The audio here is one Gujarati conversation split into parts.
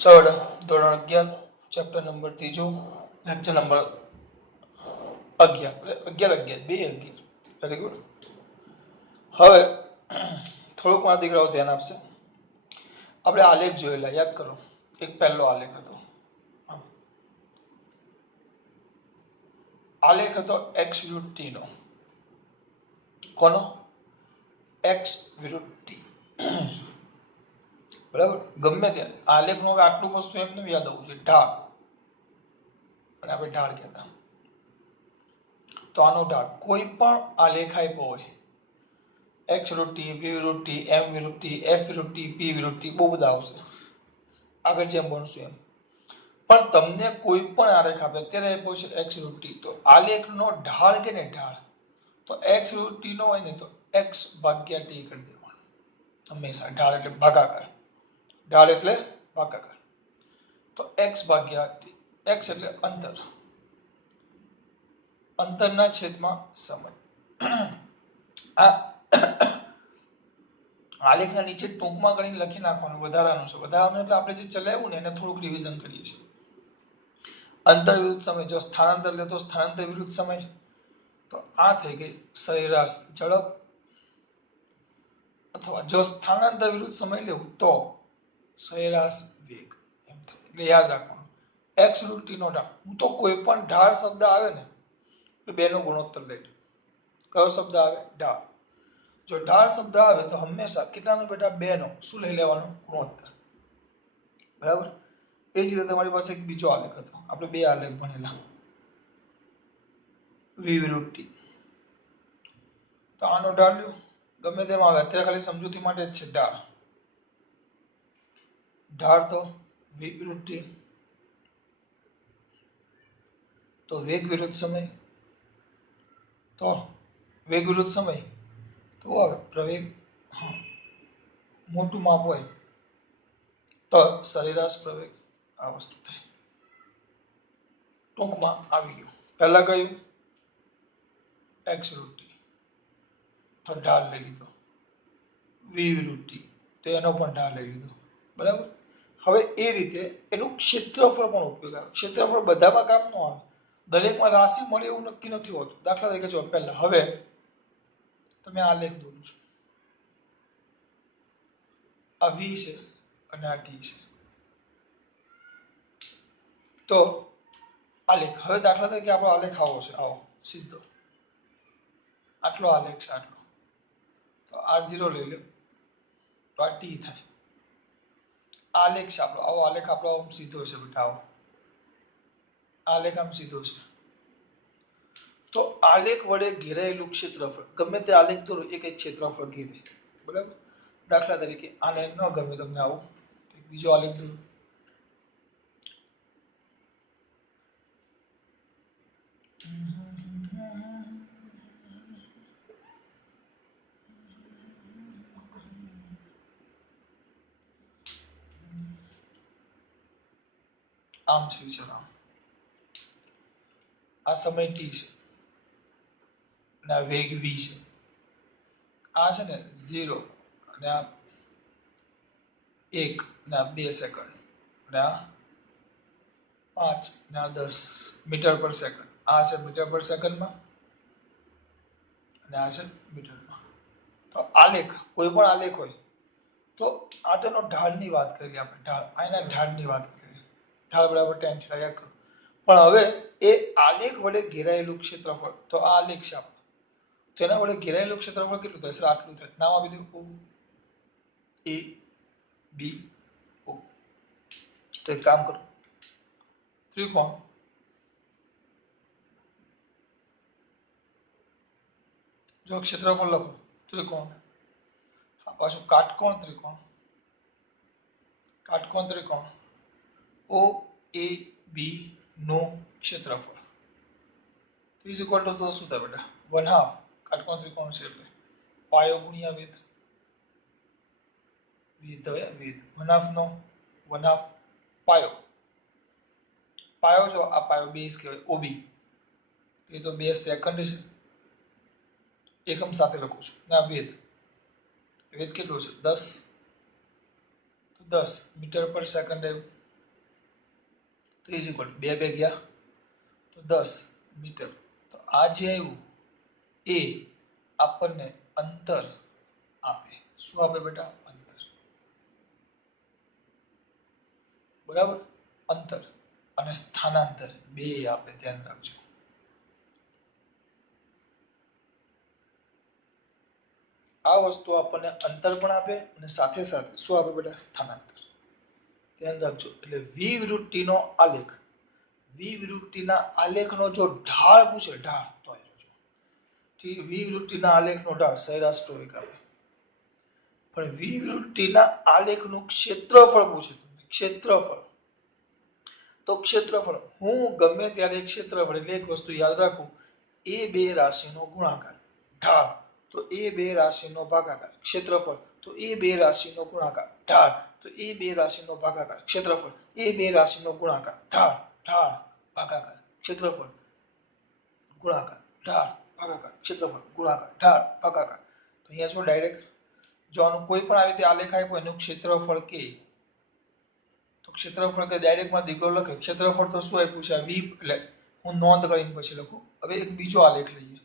ચડ ધોરણ 11 ચેપ્ટર નંબર 3 લેક્ચર નંબર 11 11 બે 11 વેરી ગુડ. હવે થોડુંક મારા દીકરાઓ ધ્યાન આપશે. આપણે આલેખ જોયેલા, યાદ કરો. એક પહેલો આલેખ હતો. આલેખ હતો x વિરુદ્ધ t નો. કોનો? x વિરુદ્ધ t. બરાબર. ગમે ત્યારે આલેખનો હવે આટલું વસ્તુ એમને યાદ આવવું જોઈએ. ઢાળ, અને આપણે ઢાળ કહેતા. તો આનો ઢાળ કોઈ પણ આલેખ આપ્યો હોય, x વિરુદ્ધ t, v વિરુદ્ધ t, m વિરુદ્ધ t, f વિરુદ્ધ t, p વિરુદ્ધ t, બહુ બધા આવશે. આગળ જેમ ભણશું એમ. પણ તમને કોઈ પણ આલેખ આપે, અત્યારે આપ્યો છે x વિરુદ્ધ t, તો આલેખનો ઢાળ કે ને ઢાળ, તો x વિરુદ્ધ t નો હોય ને તો x ભાગ્યા t કરી દેવાનો. હંમેશા ઢાળ એટલે ભાગાકાર. ઢાળ એટલે ભાગાકાર. તો x ભાગ્યા t. x એટલે અંતર, અંતરના છેદમાં સમય. આ આલેખના નીચે ટૂંકમાં કરીને લખી નાખવાનું. વધારાનું છે. વધારાનું એટલે આપણે જે ચલાવ્યું ને એને થોડુંક રિવિઝન કરીએ છીએ. અંતર વિરુદ્ધ સમય, જો સ્થાનાંતર લે તો સ્થાનાંતર વિરુદ્ધ સમય. તો આ થઈ ગઈ સરેરાશ ઝડપ, અથવા જો સ્થાનાંતર વિરુદ્ધ સમય લેવું તો સરેરાશ વેગ. એમ થાય. એટલે યાદ રાખવાનું x વિરુદ્ધ t નો ઢાળ. હું તો કોઈ પણ ઢાળ શબ્દ આવે ને તો બે નો ગુણોત્તર લઈ લો. કયો શબ્દ આવે? ઢાળ. જો ઢાળ શબ્દ આવે તો હંમેશા કેટલાનો બેટા? બે નો શું લઈ લેવાનો? ગુણોત્તર. બરાબર. એ જ રીતે તમારી પાસે એક બીજો આલેખ હતો. આપણે બે આલેખ ભણેલા, v વિરુદ્ધ t. તો આનો ઢાળ લ્યો, ગમે તેમ આવે, અત્યારે ખાલી સમજૂતી માટે જ છે. ઢાળ ઢાળ તો v વિરુદ્ધ t. તો વેગ વિરુદ્ધ સમય, તો વેગ વિરુદ્ધ સમય તો આવે પ્રવેગ. હા, મોટું માપ હોય તો સરેરાશ પ્રવેગ. આ વસ્તુ થાય. ટૂંકમાં આવી ગયું. પહેલા કયું? x વિરુદ્ધ t, તો ઢાળ લઈ લીધો. v વિરુદ્ધ t, તો એનો પણ ઢાળ લઈ લીધો. બરાબર. હવે એ રીતે એનું ક્ષેત્રફળ પણ ઉપયોગ આવે. ક્ષેત્રફળ બધામાં કામ ન આવે, દરેકમાં રાશિ મળે એવું નક્કી નથી હોતું. દાખલા તરીકે જો પહેલા, હવે તમે આલેખ દોરો છો. આ v છે અને આ t છે. તો આલેખ, હવે દાખલા તરીકે આપણો આલેખ આવો છે. આવો સીધો આટલો આલેખ છે. આટલો. તો આ 0 લઈ લો તો આ t થાય. આલેખ છે આપણો આવો. આલેખ આપણો આમ સીધો છે બેટા. આવો આલેખ આમ સીધો છે. તો આલેખ વડે ઘેરાયેલું ક્ષેત્રફળ, ગમે તે આલેખ દોરો એક એક ક્ષેત્રફળ ઘેરે. બરાબર. દાખલા તરીકે આને ન ગમે તમને આવું, બીજો આલેખ દોરો. આમ છે વિચારો. આ સમય t છે અને આ વેગ v છે. આ છે ને 0 અને આ 1 અને આ 2 સેકન્ડ અને આ 5 અને આ 10 મીટર પર સેકન્ડ. આ છે મીટર પર સેકન્ડમાં અને આ છે મીટરમાં. તો આલેખ, કોઈ પણ આલેખ હોય તો આ તેનો ઢાળની વાત કરીએ આપણે. ઢાળ, આના ઢાળની વાત કરીએ. ઢાળ બરાબર tan થીટા, યાદ કરો. પણ હવે એ આલેખ વડે ઘેરાયેલું ક્ષેત્રફળ, તો આ આલેખ છે. તેના વડે ઘેરાયેલું ક્ષેત્રફળ કેટલું થશે? આટલું થાય. નામ આપી દઉં, a b o. તો એક કામ કરો, ત્રિકોણ, જો ક્ષેત્રફળ લખો ત્રિકોણ, પાછું કાટકોણ ત્રિકોણ, કાટકોણ ત્રિકોણ o a b નું ક્ષેત્રફળ ઇઝ ઇક્વલ ટુ, તો શું થાય બેટા? 1/2. કાટકોણ ત્રિકોણ છે એટલે પાયો ગુણ્યા વેધ. વેધ હવે વેધ 1/2 નો 1/2 પાયો. પાયો જો આ પાયો બેઝ કહેવાય, OB. એ તો 2 સેકન્ડ છે, એકમ સાથે લખું છું. ના વેધ, વેધ કેટલો છે? 10. તો 10 મીટર પર સેકન્ડ આવ્યું. તો ઇઝ ઇક્વલ ટુ 2 2 ગયા તો 10 મીટર. તો આ જે આવ્યું એ આપણને અંતર આપે. શું આપે બેટા? અંતર. બરાબર, અંતર અને સ્થાનાંતર બે આપે, ધ્યાન રાખજો. આ વસ્તુ આપણને અંતર પણ આપે અને સાથે સાથે શું આપે બેટા? સ્થાનાંતર. ધ્યાન રાખજો. એટલે વિવૃત્તિનો આલેખ, વિવૃત્તિના આલેખનો જો ઢાળ પૂછે, ઢાળ તો વિવૃત્તિના આલેખનો ઢાળ સરેરાશ પ્રવેગ આપે. પણ વિવૃત્તિના આલેખનું ક્ષેત્રફળ પૂછે, ક્ષેત્રફળ, તો ક્ષેત્રફળ હું ગમે ત્યારે ક્ષેત્રફળ એટલે એક વસ્તુ યાદ રાખું, એ બે રાશિનો ગુણાકાર. ઢાળ તો એ બે રાશિનો ભાગાકાર. ક્ષેત્રફળ તો એ બે રાશિનો ગુણાકાર. ઢાળ તો એ બે રાશિનો ભાગાકાર. ક્ષેત્રફળ એ બે રાશિનો ગુણાકાર. ઢાળ ઢાળ ભાગાકાર ક્ષેત્રફળ ગુણાકાર ઢાળ ભાગાકાર ક્ષેત્રફળ ગુણાકાર ઢાળ ભાગાકાર. તો અહીંયા જો ડાયરેક્ટ જો આનું કોઈ પણ આવી રીતે આલેખ આપ્યો એનું ક્ષેત્રફળ કે, તો ક્ષેત્રફળ કે ડાયરેક્ટમાં દીકરો લખે. ક્ષેત્રફળ તો શું આપ્યું છે? વી, એટલે હું નોંધ કરીને પછી લખું. હવે એક બીજો આલેખ લઈએ.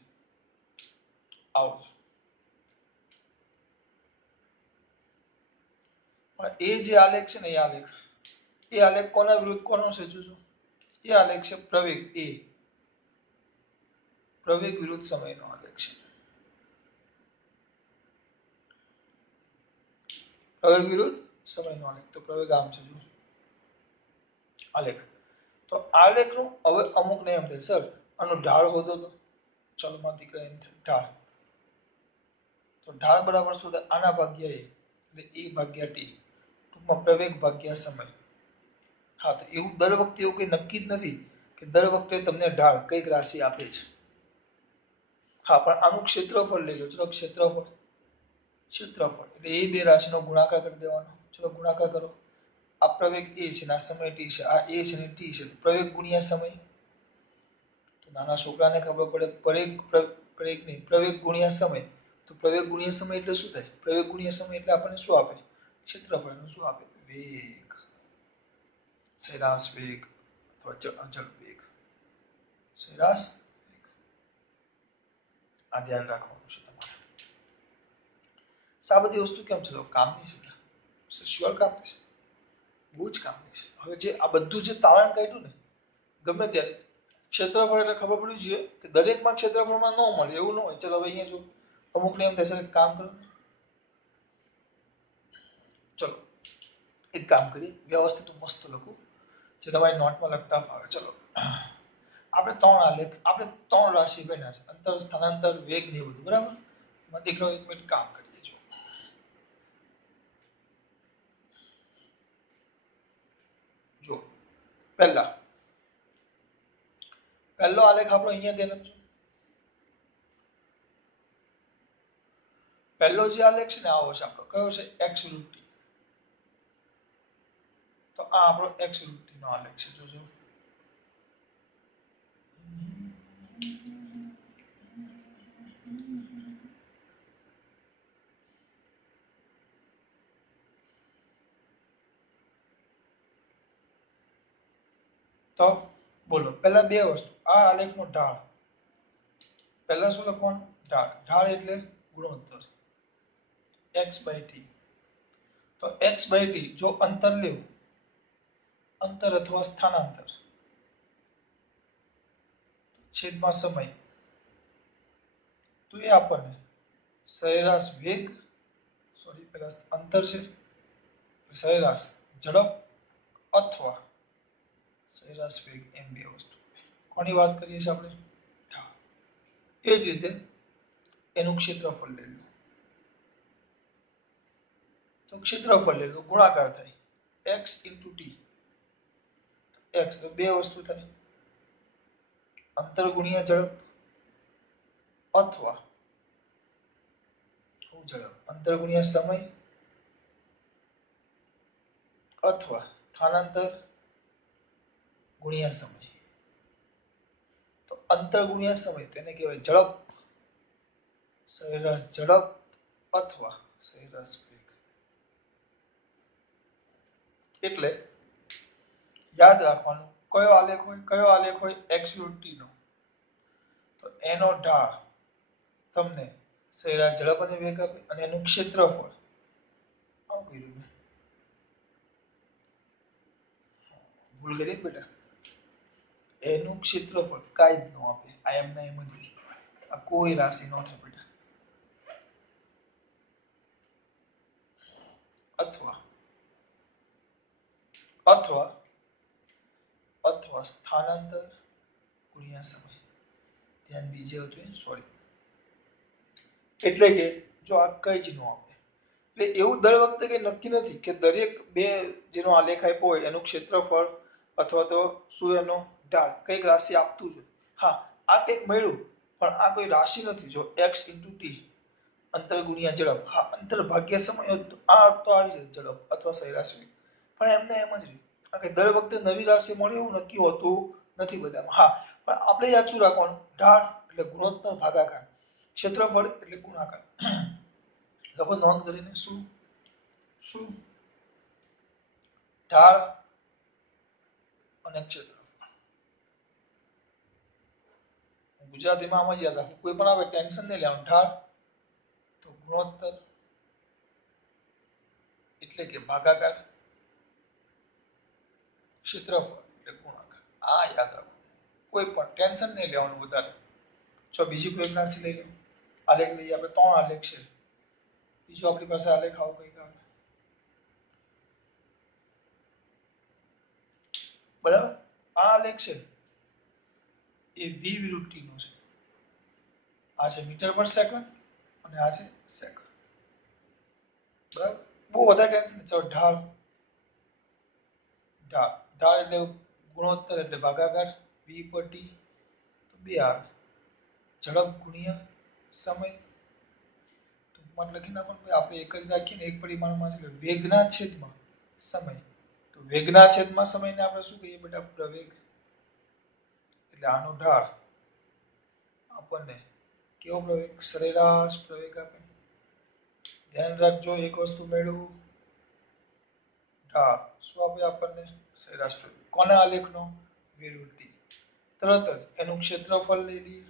આવો પણ એ જે આલેખ છે ને, એ આલેખ કોના વિરુદ્ધ કોનો છે? જોજો, એ આલેખ છે પ્રવેગ એ, પ્રવેગ વિરુદ્ધ સમયનો આલેખ છે. પ્રવેગ વિરુદ્ધ સમયનો આલેખ. તો પ્રવેગ આમ છે, જો આલેખ. તો આલેખનો હવે અમુક નિયમ છે. સર આનો ઢાળ હોતો તો ચલો માં દીકરા એમ થાય ઢાળ, તો ઢાળ બરાબર શું થાય? આના ભાગ્યા એ, એટલે એ ભાગ્યા ટી, ટૂંકમાં પ્રવેગ ભાગ્યા સમય. હા, તો એવું દર વખતે એવું કઈ નક્કી જ નથી કે દર વખતે તમને ઢાળ કઈક રાશિ આપે છે. હા, પણ આનું ક્ષેત્રફળ લઈ લો. ચલો ક્ષેત્રફળ, ક્ષેત્રફળ એટલે એ બે રાશિનો ગુણાકાર કરી દેવાનો. ચલો ગુણાકાર કરો. આ પ્રવેગ એ છે ને આ સમય ટી છે. આ એ છે ને ટી છે. પ્રવેગ ગુણ્યા સમય. તો નાના છોકરાને ખબર પડે પ્રવેગ નહીં, પ્રવેગ ગુણ્યા સમય. તો પ્રવેગ ગુણ્યા સમય એટલે શું થાય? પ્રવેગ ગુણ્યા સમય એટલે આપણને શું આપે? ક્ષેત્રફળનું શું આપે? વેગ, સરેરાશ વેગ અથવા અચળ વેગ. સરેરાશ વેગ. આ ધ્યાન રાખવાનું છે તમારે. આ બધી વસ્તુ કેમ છે? કામની છે, શ્યોર કામની છે, બહુ જ કામની છે. હવે જે આ બધું જે તારણ કાઢ્યું ને, ગમે ત્યારે ક્ષેત્રફળ એટલે ખબર પડવી જોઈએ કે દરેકમાં ક્ષેત્રફળમાં ન મળે એવું ન હોય. ચલો હવે અહીંયા જો અમુક ને એમ થશે કે કામ કરો, ચલો એક કામ કરીએ, વ્યવસ્થિત મસ્ત લખું જે તમારી નોટમાં લખતા ફાવે. ચલો આપણે ત્રણ આલેખ, આપણે ત્રણ રાશિ બન્યા છે, અંતર, સ્થાનાંતર, વેગ ને બધું, બરાબર? મને દીકરો એક મિનિટ કામ કરી દેજો. જો પહેલો આલેખ આપણો અહીંયા ધ્યાન આપજો. પહેલો જે આલેખ છે ને આવો છે આપણો, કયો છે? એક્સ વિરુદ્ધ ટી. તો આ આપણો એક્સ વિરુદ્ધ ટી નો આલેખ છે. જોજો તો બોલો, પહેલા બે વસ્તુ, આ આલેખનો ઢાળ, પહેલા શું લખવાનું? ઢાળ. ઢાળ એટલે ગુણોત્તર x by t. તો x by t જો અંતર લેવું, અંતર અથવા સ્થાનાંતર, છેદમાં સમય, તો એ આપણને સરેરાશ વેગ, સોરી પેલા અંતર છે, સરેરાશ ઝડપ અથવા સરેરાશ વેગ, એમ બે વસ્તુ. કોની વાત કરીએ છીએ આપણે? એ જ રીતે એનું ક્ષેત્રફળ લઈ લો. તો ક્ષેત્રફળ લઈ લો, ગુણાકાર થાય x into t. x તો બે વસ્તુ થાય, અંતર ગુણ્યા ઝડપ અથવા ઝડપ, અંતર ગુણ્યા સમય અથવા સ્થાનાંતર ગુણ્યા સમય. તો અંતર ગુણ્યા સમય તેને કહેવાય ઝડપ, સરેરાશ ઝડપ અથવા સરેરાશ વેગ. એટલે યાદ રાખવાનું કયો આલેખ હોય x વિરુદ્ધ t નો, તો એનો ઢાળ તમને સરેરાશ ઝડપ અને વેગ આપે અને એનું ક્ષેત્રફળ આવું કર્યું મેં, ભૂલ કરી ને બેટા, એનું ક્ષેત્રફળ કાંઈ જ ન આપે, આ એમના એમ જ રહે. આ કોઈ રાશિ ન થાય બેટા. અથવા અથવા અથવા સ્થાનાંતર ગુણ્યા સમય. ધ્યાન બીજે હતું, સોરી. એટલે કે જો આ કઈ જ ન આપે, એટલે એવું દર વખતે કઈ નક્કી નથી કે દરેક બે જેનો આલેખ આપ્યો હોય એનું ક્ષેત્રફળ અથવા તો શું એનો ઢાળ કઈક રાશિ આપતું છે. હા, આ કઈક મળ્યું પણ આ કોઈ રાશિ નથી. જો x * t અંતર ગુણ્યા ઝડપ, હા અંતર ભાગ્ય સમય આ તો આવી જાય ઝડપ અથવા સરેરાશ વેગ, પણ એમને એમ જ રહે. કારણ કે દર વખતે નવી રાશિ મળી એવું નક્કી હોતું નથી બધામાં. હા, પણ આપણે યાદ શું રાખવાનું, ઢાળ એટલે ગુણોત્તર ભાગાકાર, ક્ષેત્રફળ એટલે ગુણાકાર. લખો નોંધ કરીને, શું શું ઢાળ અને ક્ષેત્રફળ. ગુજરાતીમાં આમ જ યાદ રાખવું, કોઈ પણ આવે ટેન્શન નહીં લેવાનું. ઢાળ તો ગુણોત્તર એટલે કે ભાગાકાર, ક્ષેત્રફળ એટલે ગુણાકાર. આ યાદ રાખવું, કોઈ પણ ટેન્શન નહીં લેવાનું વધારે. જો બીજી કોઈ રાશિ લઈ લો, આલેખ લઈએ આપણે, 3 આલેખ છે. બીજો આપણી પાસે આલેખ આવો કંઈક આવે, બરાબર. આ આલેખ છે એ v વિરુદ્ધ t નો છે. આ છે મીટર પર સેકન્ડ અને આ છે સેકન્ડ, બરાબર. બહુ વધારે ટેન્શન. ચાલો ઢાળ, ઢાળ ઢાળ એટલે ગુણોત્તર એટલે ભાગાકાર, v પર t તો 2 આવે. ઝડપ ગુણ્યા સમય, ટૂંકમાં લખી નાખો. આપણે એક જ રાખીએ ને, એક પરિમાણમાં છે. વેગના છેદમાં સમય, તો વેગના છેદમાં સમયને આપણે શું કહીએ બેટા, પ્રવેગ. એટલે આનો ઢાળ આપણને કેવો પ્રવેગ, સરેરાશ પ્રવેગ આપે. ધ્યાન રાખજો, એક વસ્તુ મેળવું, ઢાળ શું આપે આપણને, સરેરાશ પ્રવેગ. કોના આલેખનો, વિરુદ્ધ t. તરત જ એનું ક્ષેત્રફળ લઈ લઈએ.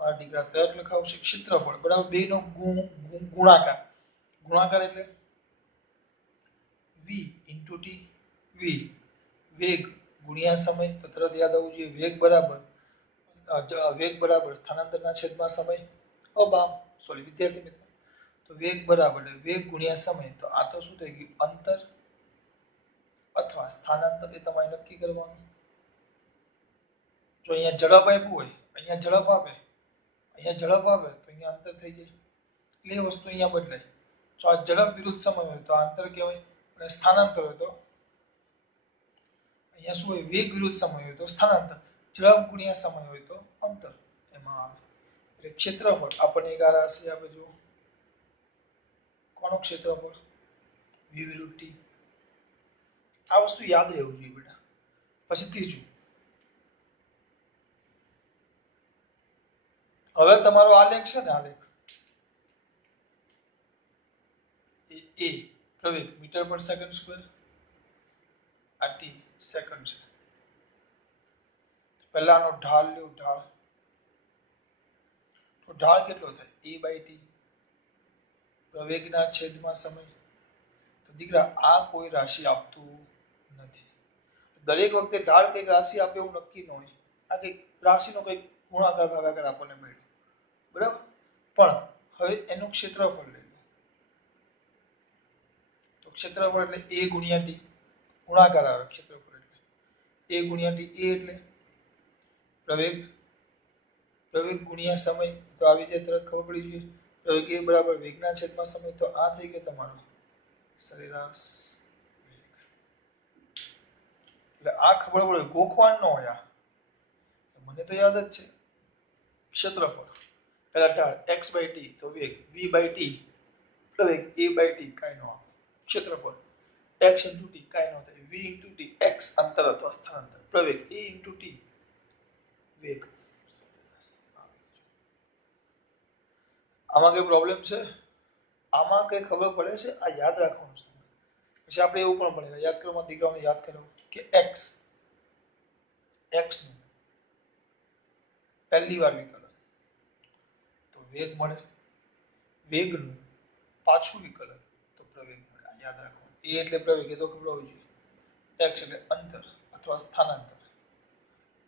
મારા દીકરા તરત લખાવશે ક્ષેત્રફળ બરાબર, બે નો ગુણાકાર. ગુણાકાર એટલે v * t. v વેગ ગુણ્યા સમય, તો તરત યાદ આવવું જોઈએ વેગ બરાબર સ્થાનાંતરના છેદમાં સમય. સોરી વિદ્યાર્થી મિત્રો, તો વેગ બરાબર વેગ ગુણ્યા સમય, તો આ તો શું થઈ ગયું, અંતર અથવા સ્થાનાંતર, એ તમારે નક્કી કરવાનું. જો અહીંયા ઝડપ આપ્યું હોય, અહીંયા ઝડપ આપે, અહીંયા ઝડપ આપે તો અહીંયા અંતર થઈ જાય. એટલે એ વસ્તુ અહીંયા બદલાય. જો આ ઝડપ વિરુદ્ધ સમય હોય તો અંતર કહેવાય, અને સ્થાનાંતર હોય તો અહીંયા શું હોય, વેગ વિરુદ્ધ સમય હોય તો સ્થાનાંતર, ઝડપ ગુણ્યા સમય હોય તો અંતર એમાં આવે. એટલે ક્ષેત્રફળ આપણને એક આ રાશિ આપે, જો કોનું ક્ષેત્રફળ, v વિરુદ્ધ t. આ વસ્તુ યાદ રહેવું જોઈએ બેટા. પછી ત્રીજું, હવે તમારો આલેખ છે ને, આલેખ એ પ્રવેગ મીટર પર સેકન્ડ સ્ક્વેર, આ t સેકન્ડ છે. પહેલા આનો ઢાળ લ્યો, ઢાળ તો ઢાળ કેટલો થાય, a/t. પ્રવેગના છેદમાં સમય, તો દીકરા આ કોઈ રાશિ આપતું નથી. દરેક વખતે ઢાળ કઈક રાશિ આપે એવું નક્કી ન હોય. આ કઈક રાશિનો કઈક ગુણાકાર ભાગાકાર આપણને મળ્યો, બરાબર. પણ હવે એનું ક્ષેત્રફળ લઈ લો, તો ક્ષેત્રફળ એટલે a ગુણ્યા t, ગુણાકાર આવે ક્ષેત્રફળ એટલે a ગુણ્યા t. a એટલે પ્રવેગ, પ્રવેગ ગુણ્યા સમય, તો આવી જાય તરત ખબર પડી જોઈએ. પ્રવેગ a બરાબર વેગના છેદમાં સમય, તો આ થઈ ગયો તમારો સરેરાશ વેગ. એટલે આ ખબર પડે, ગોખવાનું ન હોય. આ મને તો યાદ જ છે. ક્ષેત્રફળ પેલા ઢાળ x/t, તો વેગ v/t, પ્રવેગ a/t, કાંઈ ન આવે. ક્ષેત્રફળ x * t, કાંઈ ન થાય. v * t, x અંતર અથવા સ્થાનાંતર, પ્રવેગ a * t, વેગ. આમાં કઈ પ્રોબ્લેમ છે, આમાં કઈ ખબર પડે છે, આ યાદ રાખવાનું છે. પછી આપણે એવું પણ ભણેલા, યાદ કરો દીકરાઓને યાદ કરો કે x નું પહેલી વાર વિકલન તો વેગ મળે, વેગનું પાછું વિકલન તો પ્રવેગ મળે. યાદ રાખો, એ એટલે પ્રવેગ, એ તો ખબર હોવી જોઈએ. x એટલે અંતર અથવા સ્થાનાંતર,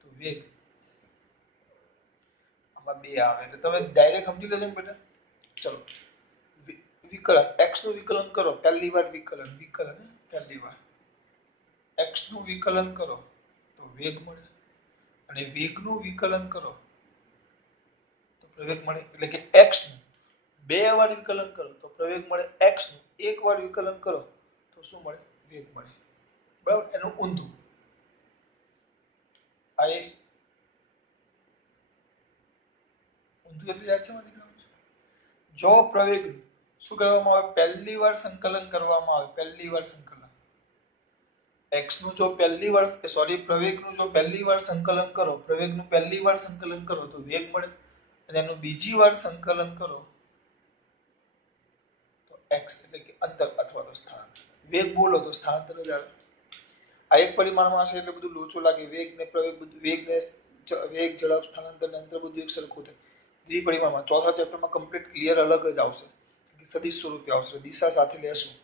તો વેગ આમાં બે આવે એટલે તમે ડાયરેક્ટ સમજી લેજો ને બેટા. ચલો વિકલન x નું વિકલન કરો, પહેલી વાર વિકલન પહેલી વાર x નું વિકલન કરો તો વેગ મળે, અને વેગનું વિકલન કરો તો પ્રવેગ મળે. એટલે કે x નું બે વાર વિકલન કરો તો પ્રવેગ મળે, x નું એક વાર વિકલન કરો તો શું મળે? વેગ મળે. બરાબર, એનું ઊંધું. આ ઊંધું એટલે યાદ છે મારી દીકરાઓ? જો પ્રવેગ શું કરવામાં આવે? પહેલી વાર સંકલન કરવામાં આવે, પહેલી વાર સંકલન x નું જો પહેલી વાર પ્રવેગનું જો પહેલી વાર સંકલન કરો, પ્રવેગનું પહેલી વાર સંકલન કરો તો વેગ મળે, અને એનું બીજી વાર સંકલન કરો તો x એટલે કે અંતર અથવા તો સ્થાનાંતર. વેગ બોલો તો સ્થાનાંતર જ આવે. આ એક પરિમાણમાં હશે એટલે બધું લોચું લાગે. વેગ ને પ્રવેગ બધું, વેગ ઝડપ, સ્થાનાંતર ને અંતર બધું એક સરખું થાય. દ્વિપરિમાણમાં ચોથા ચેપ્ટરમાં કમ્પ્લીટ ક્લિયર અલગ જ આવશે, સદિશ સ્વરૂપે આવશે, દિશા સાથે લેશું.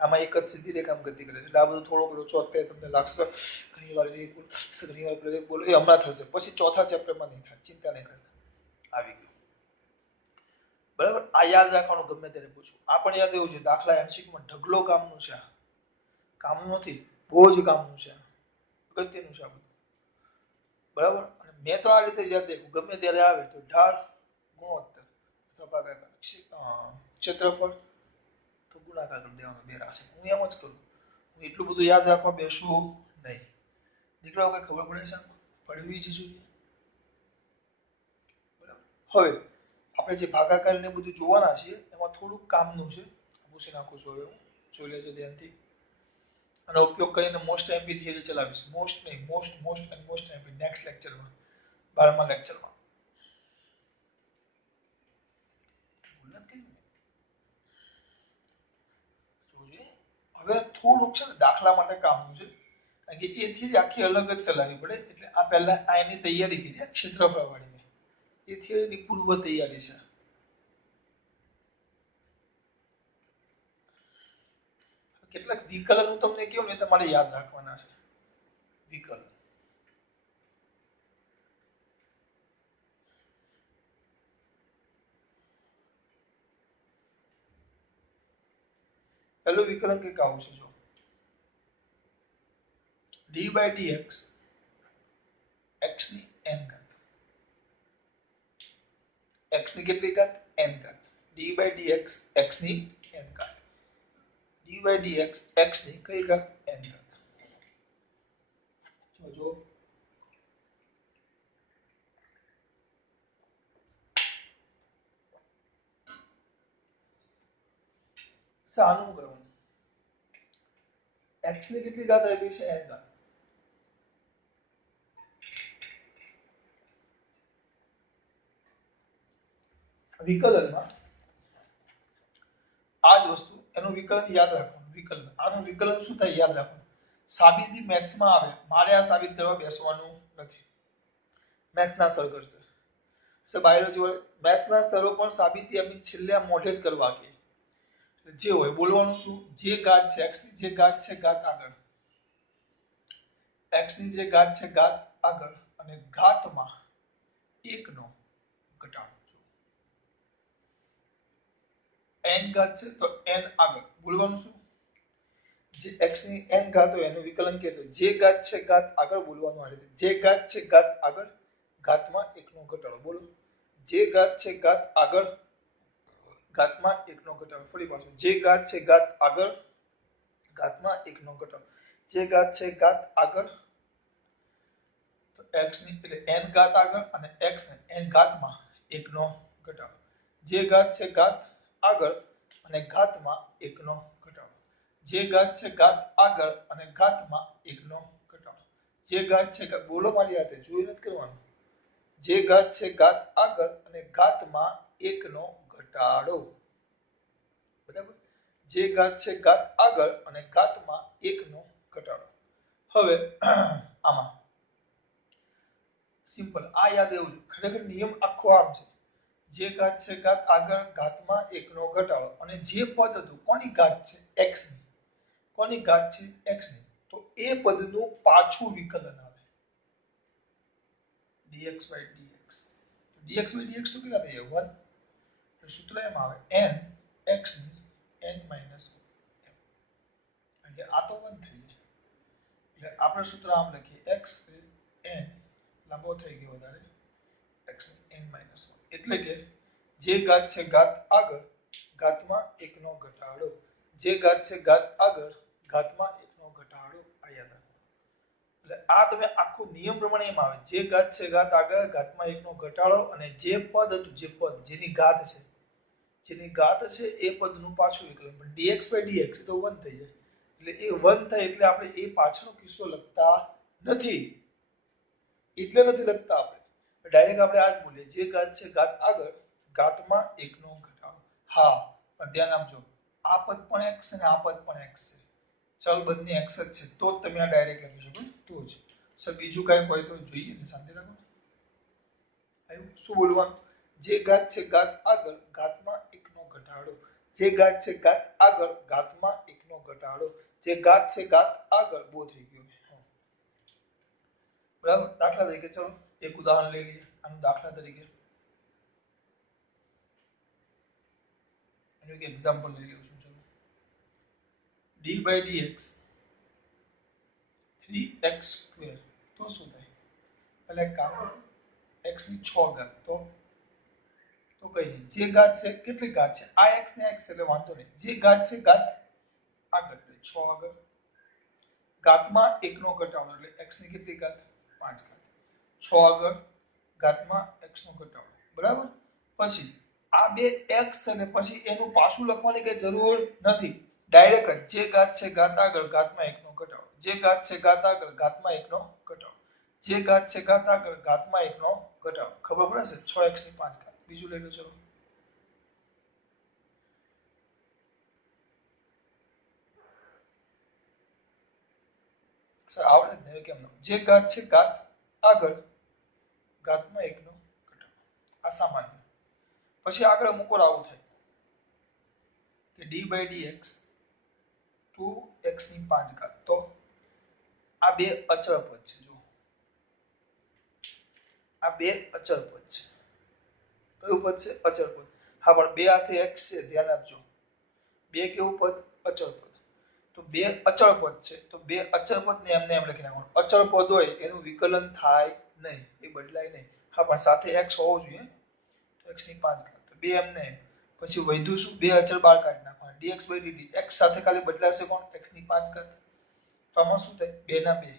આમાં એક જ સીધી રેખામાં ગતિ કરે એટલે આ બધું થોડોક લોચો અત્યારે તમને લાગશે, ઘણી વાર વેગ બોલો, ઘણી વાર પ્રવેગ બોલો, એ હમણાં થશે. પછી ચોથા ચેપ્ટરમાં નહીં થાય, ચિંતા નહીં કરતા. આવી ગયું. બરાબર, આ યાદ રાખવાનું ગમે ત્યારે પૂછું. આ પણ યાદ એવું છે, દાખલા MCQ માં ઢગલો કામનું છે. કામનું નથી, બહુ જ કામનું છે, અગત્યનું છે આ બધું. બરાબર, અને મેં તો આ રીતે જ યાદ રાખ્યું, ગમે ત્યારે આવે તો ઢાળ ગુણોત્તર અથવા ભાગાકાર, ક્ષેત્રફળ તો ગુણાકાર કરી દેવાનો બે રાશિ. હું એમ જ કરું, હું એટલું બધું યાદ રાખવા બેસું નહીં. દીકરાઓ કઈ ખબર પડે છે? પડવી જ જોઈએ. બરાબર, હવે આપણે જે ભાગાકાર ને બધું જોવાના છીએ એમાં થોડુંક કામનું છે, પૂછી નાખું છું. હવે હું જોઈ લેજો ધ્યાનથી. આનો ઉપયોગ કરીને મોસ્ટ એમપી થિયરી ચલાવીશ. મોસ્ટ નહીં, most and most MP next લેક્ચરમાં, 12મા લેક્ચરમાં. હવે થોડુંક છે ને દાખલા માટે કામનું છે, કારણ કે એ થિયરી આખી અલગ જ ચલાવવી પડે. એટલે આ પહેલા આ એની તૈયારી કરી, ક્ષેત્રફળ વાળી એ થિયરીની પૂર્વ તૈયારી છે. કેટલાક વિકલન હું તમને કહું ને તમારે યાદ રાખવાના છે. વિકલન પહેલું વિકલન કંઈક આવું છે, જો d/dx x ની n ઘાત, x ની કેટલી ઘાત? n ઘાત. d/dx x ની n ઘાત, d/dx x ની કઈ ઘાત? n ઘાત. જો સાનું કરવાનું, x ની કેટલી ઘાત આવી છે? n ઘાત. વિકલનમાં આ જ વસ્તુ, એનું વિકલન યાદ રાખવાનું. વિકલન, આનું વિકલન શું થાય યાદ રાખવાનું. સાબિતી મેથ્સમાં આવે, મારે આ સાબિત કરવા બેસવાનું નથી. મેથ્સના સર કરશે. બાયોલોજી વાળા મેથ્સના સરો પણ સાબિતી આપી છેલ્લે મોઢે જ કરવા કે જે હોય બોલવાનું. શું? જે ઘાત છે x ની જે ઘાત છે ઘાત આગળ, x ની જે ઘાત છે ઘાત આગળ, અને ઘાતમાં 1 નો ઘટાડો. n ઘાત છે તો n આગળ બોલવાનું. શું? જે x ની n ઘાત હોય એનું વિકલન કે જે ઘાત છે ઘાત આગળ બોલવાનું. આ રીતે જે ઘાત છે ઘાત આગળ, ઘાતમાં 1 નો ઘટાડો. બોલો, જે ઘાત છે ઘાત આગળ, ઘાતમાં 1 નો ઘટાડો. ફરી પાછું, જે ઘાત છે ઘાત આગળ, ઘાતમાં 1 નો ઘટાડો. જે ઘાત છે ઘાત આગળ તો x ની એટલે n ઘાત આગળ, અને x ને n ઘાતમાં 1 નો ઘટાડો. જે ઘાત છે ઘાત આગળ અને ઘાતમાં 1 નો ઘટાડો. જે ઘાત છે ઘાત આગળ અને ઘાતમાં 1 નો ઘટાડો. જે ઘાત છે, બોલો મારી હાથે, જોઈ નથી કરવાનું. જે ઘાત છે ઘાત આગળ અને ઘાતમાં 1 નો ઘટાડો. બરાબર, જે ઘાત છે ઘાત આગળ અને ઘાતમાં 1 નો ઘટાડો. હવે આમાં સિમ્પલ આ યાદ રહેવું જોઈએ. ખરેખર નિયમ આખો આમ છે. જે ઘાત છે ઘાત આગળ ઘાતમાં 1 નો ઘટાડો અને જે પદ હતું કોની ઘાત છે x ની. કોની ઘાત છે x ની. તો એ પદનું પાછું વિકલન આવે dx by dx. dx by dx તો કેટલા થઈ જાય 1. તો સૂત્ર એમ આવે n x ની n minus 1 એટલે આ તો 1 થઈ જાય. એટલે આપણે સૂત્ર આમ લખીએ x n લાંબો થઈ ગયો વધારે x n minus 1 એટલે કે જે ઘાત છે ઘાત આગળ ઘાતમાં 1 નો ઘટાડો. જે ઘાત છે ઘાત આગળ ઘાતમાં 1 નો ઘટાડો આ યાદ રાખો. એટલે આ તમે આખો નિયમ પ્રમાણે એમ આવે જે ઘાત છે ઘાત આગળ ઘાતમાં 1 નો ઘટાડો અને જે પદ હતું જે પદ જેની ઘાત છે એ પદનું પાછું વિકલન. પણ dx by dx તો 1 થઈ જાય. એટલે એ 1 થાય એટલે આપણે એ પાછળનો કિસ્સો લખતા નથી. એટલે નથી લખતા આપણે. ડાયરેક્ટ આપણે આ જ બોલીએ જે ઘાત છે ઘાત આગળ ઘાતમાં 1 નો ઘટાડો. હા પણ ધ્યાન આપજો આ પદ પણ x અને આ પદ પણ x છે. ચલ બંને x જ છે તો જ તમે આ ડાયરેક્ટ લખી શકો તો જ. સર બીજું કાંઈ હોય તો જોઈએ ને શાંતિ રાખો. આવ્યું શું બોલવાનું જે ઘાત છે ઘાત આગળ ઘાતમાં 1 નો ઘટાડો. જે ઘાત છે ઘાત આગળ ઘાતમાં 1 નો ઘટાડો. જે ઘાત છે ઘાત આગળ બહુ થઈ ગયું. બરાબર. દાખલા તરીકે ચલો એક ઉદાહરણ લઈ લઈએ. આનું દાખલા તરીકે એનું એક એક્ઝામ્પલ લઈ લઉં છું. ચલો d by dx 3x square તો શું થાય? એટલે કામ x ની 6 ઘાત તો કઈ નહીં. જે ઘાત છે કેટલી ઘાત છે આ x ને x એટલે વાંધો નહીં. જે ઘાત છે ઘાત આગળ એટલે 6 આગળ ઘાતમાં 1 નો ઘટાડો એટલે x ની કેટલી ઘાત 5 ઘાત 6 આગળ ઘાતમાં x નો ઘટાડો. બરાબર. પછી આ બે x અને પછી એનું પાછું લખવાની કઈ જરૂર નથી. ડાયરેક્ટ જ જે ઘાત છે ઘાત આગળ ઘાતમાં 1 નો ઘટાડો. જે ઘાત છે ઘાત આગળ ઘાતમાં 1 નો ઘટાડો. જે ઘાત છે ઘાત આગળ ઘાતમાં 1 નો ઘટાડો. ખબર પડે છે 6x ની 5 ઘાત. બીજું લઈ લો ચલો. સર આવડે જ ને કેમ ન. જે ઘાત છે ઘાત આગળ ઘાતમાં 1 નો ઘટાડો. આ સામાન્ય. પછી આગળ મૂકો આવું થાય કે d by dx 2x ની 5 ઘાત તો આ બે અચળ પદ છે. જો આ બે અચળ પદ છે. કયું પદ છે? અચળ પદ. હા પણ બે હાથે x છે ધ્યાન આપજો. બે કેવું પદ? અચળ પદ. તો બે અચળ પદ છે તો બે અચળ પદ ને એમને એમ લખી નાખવાનું. અચળ પદ હોય એનું વિકલન થાય નહીં એ બદલાય નહીં. હા પણ સાથે x હોવો જોઈએ. તો x ની 5 ઘાત તો બે એમને પછી વધ્યું શું? બે અચળ બહાર કાઢી નાખવાના. dx by dt x સાથે ખાલી બદલાશે કોણ? x ની 5 ઘાત. તો આમાં શું થાય? 2 ના 2.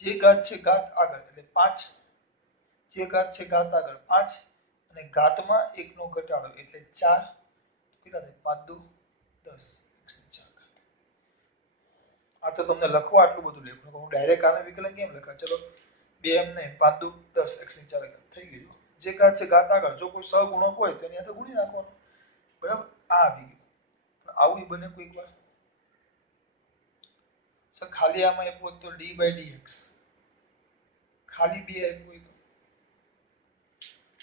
જે ઘાત છે ઘાત આગળ એટલે 5. જે ઘાત છે ઘાત આગળ 5 અને ઘાતમાં 1 નો ઘટાડો એટલે 4. કેટલા થાય? 5 દુ 10 x ની 4 ઘાત. આ તો તમને લખવા આટલું બધું લખ્યું. હું ડાયરેક્ટ આને વિકલન કેમ લખા? ચલો બે એમ નહીં 5 દુ 10 x ની 4 ઘાત થઈ ગયું. જે ઘાત છે ઘાત આગળ જો કોઈ સહગુણક હોય તો એની સાથે ગુણી નાખવાનું. બરાબર. આ આવી ગયું. પણ આવું બને કોઈક વાર સર ખાલી આમાં આપ્યું હોત તો d by dx ખાલી બે આપ્યું હોય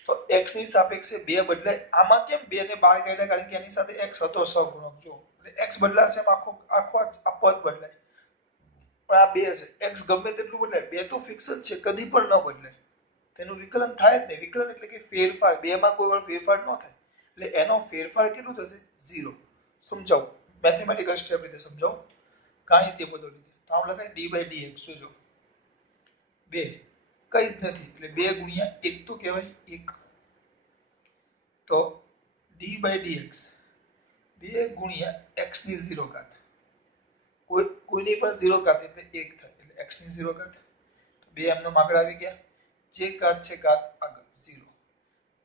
તો x ની સાપેક્ષે 2 બદલાય. આમાં કેમ 2 ને બહાર કાઢ્યા? કારણ કે એની સાથે x હતો સહગુણક. જો એટલે x બદલાશે એમ આખો આખો આ પદ બદલાય. પણ આ 2 છે. x ગમે તેટલું બદલાય 2 તો ફિક્સ જ છે કદી પણ ન બદલાય. તેનું વિકલન થાય જ નહીં. વિકલન એટલે કે ફેરફાર. 2 માં કોઈ વાર ફેરફાર ન થાય. એટલે એનો ફેરફાર કેટલું થશે? 0. સમજાવો મેથેમેટિકલ સ્ટેપ રીતે સમજાવો. ગાણિતીય પદ્ધતિ. તો આમ લખાય d by dx. જોજો 2 કઈ જ નથી એટલે 2 ગુણ્યા 1 તો કહેવાય 1. તો d by dx 2 ગુણ્યા x ની 0 ઘાત. કોઈની પણ 0 ઘાત એટલે 1 થાય એટલે x ની 0 ઘાત. તો બે એમનો આગળ આવી ગયા. જે ઘાત છે ઘાત આગળ 0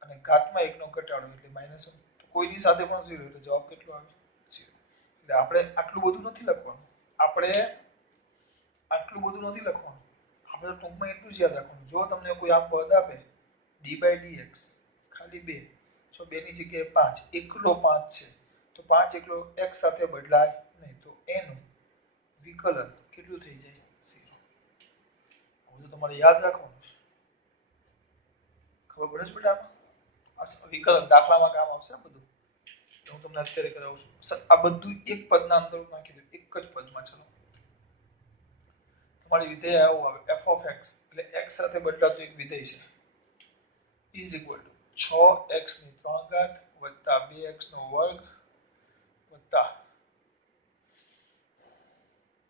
અને ઘાતમાં 1 નો ઘટાડો એટલે -1. તો કોઈની સાથે પણ 0 એટલે જવાબ કેટલો આવે? 0. એટલે આપણે આટલું બધું નથી લખવાનું. આપણે ટૂંકમાં એટલું જ યાદ રાખવાનું. જો તમને કોઈ આ પદ આપે d by dx ખાલી 2 જો 2 ની જગ્યાએ 5 એકલો 5 છે તો 5 એકલો x સાથે બદલાય નહીં, તો એનું વિકલન કેટલું થઈ જાય? 0. બધું તમારે યાદ રાખવાનું છે. ખબર પડે છે બેટા? આ વિકલન દાખલામાં કામ આવશે બધું. હું તમને અત્યારે કરાવું છું. આ બધું એક પદના અંદર નાખી દો, એક જ પદમાં. ચલો, તમારી વિધેય આવું આવે f of x, એટલે x સાથે બદલાતું એક વિધેય છે, is equal to 6x ની 3 ઘાત વત્તા 2x નો વર્ગ વત્તા,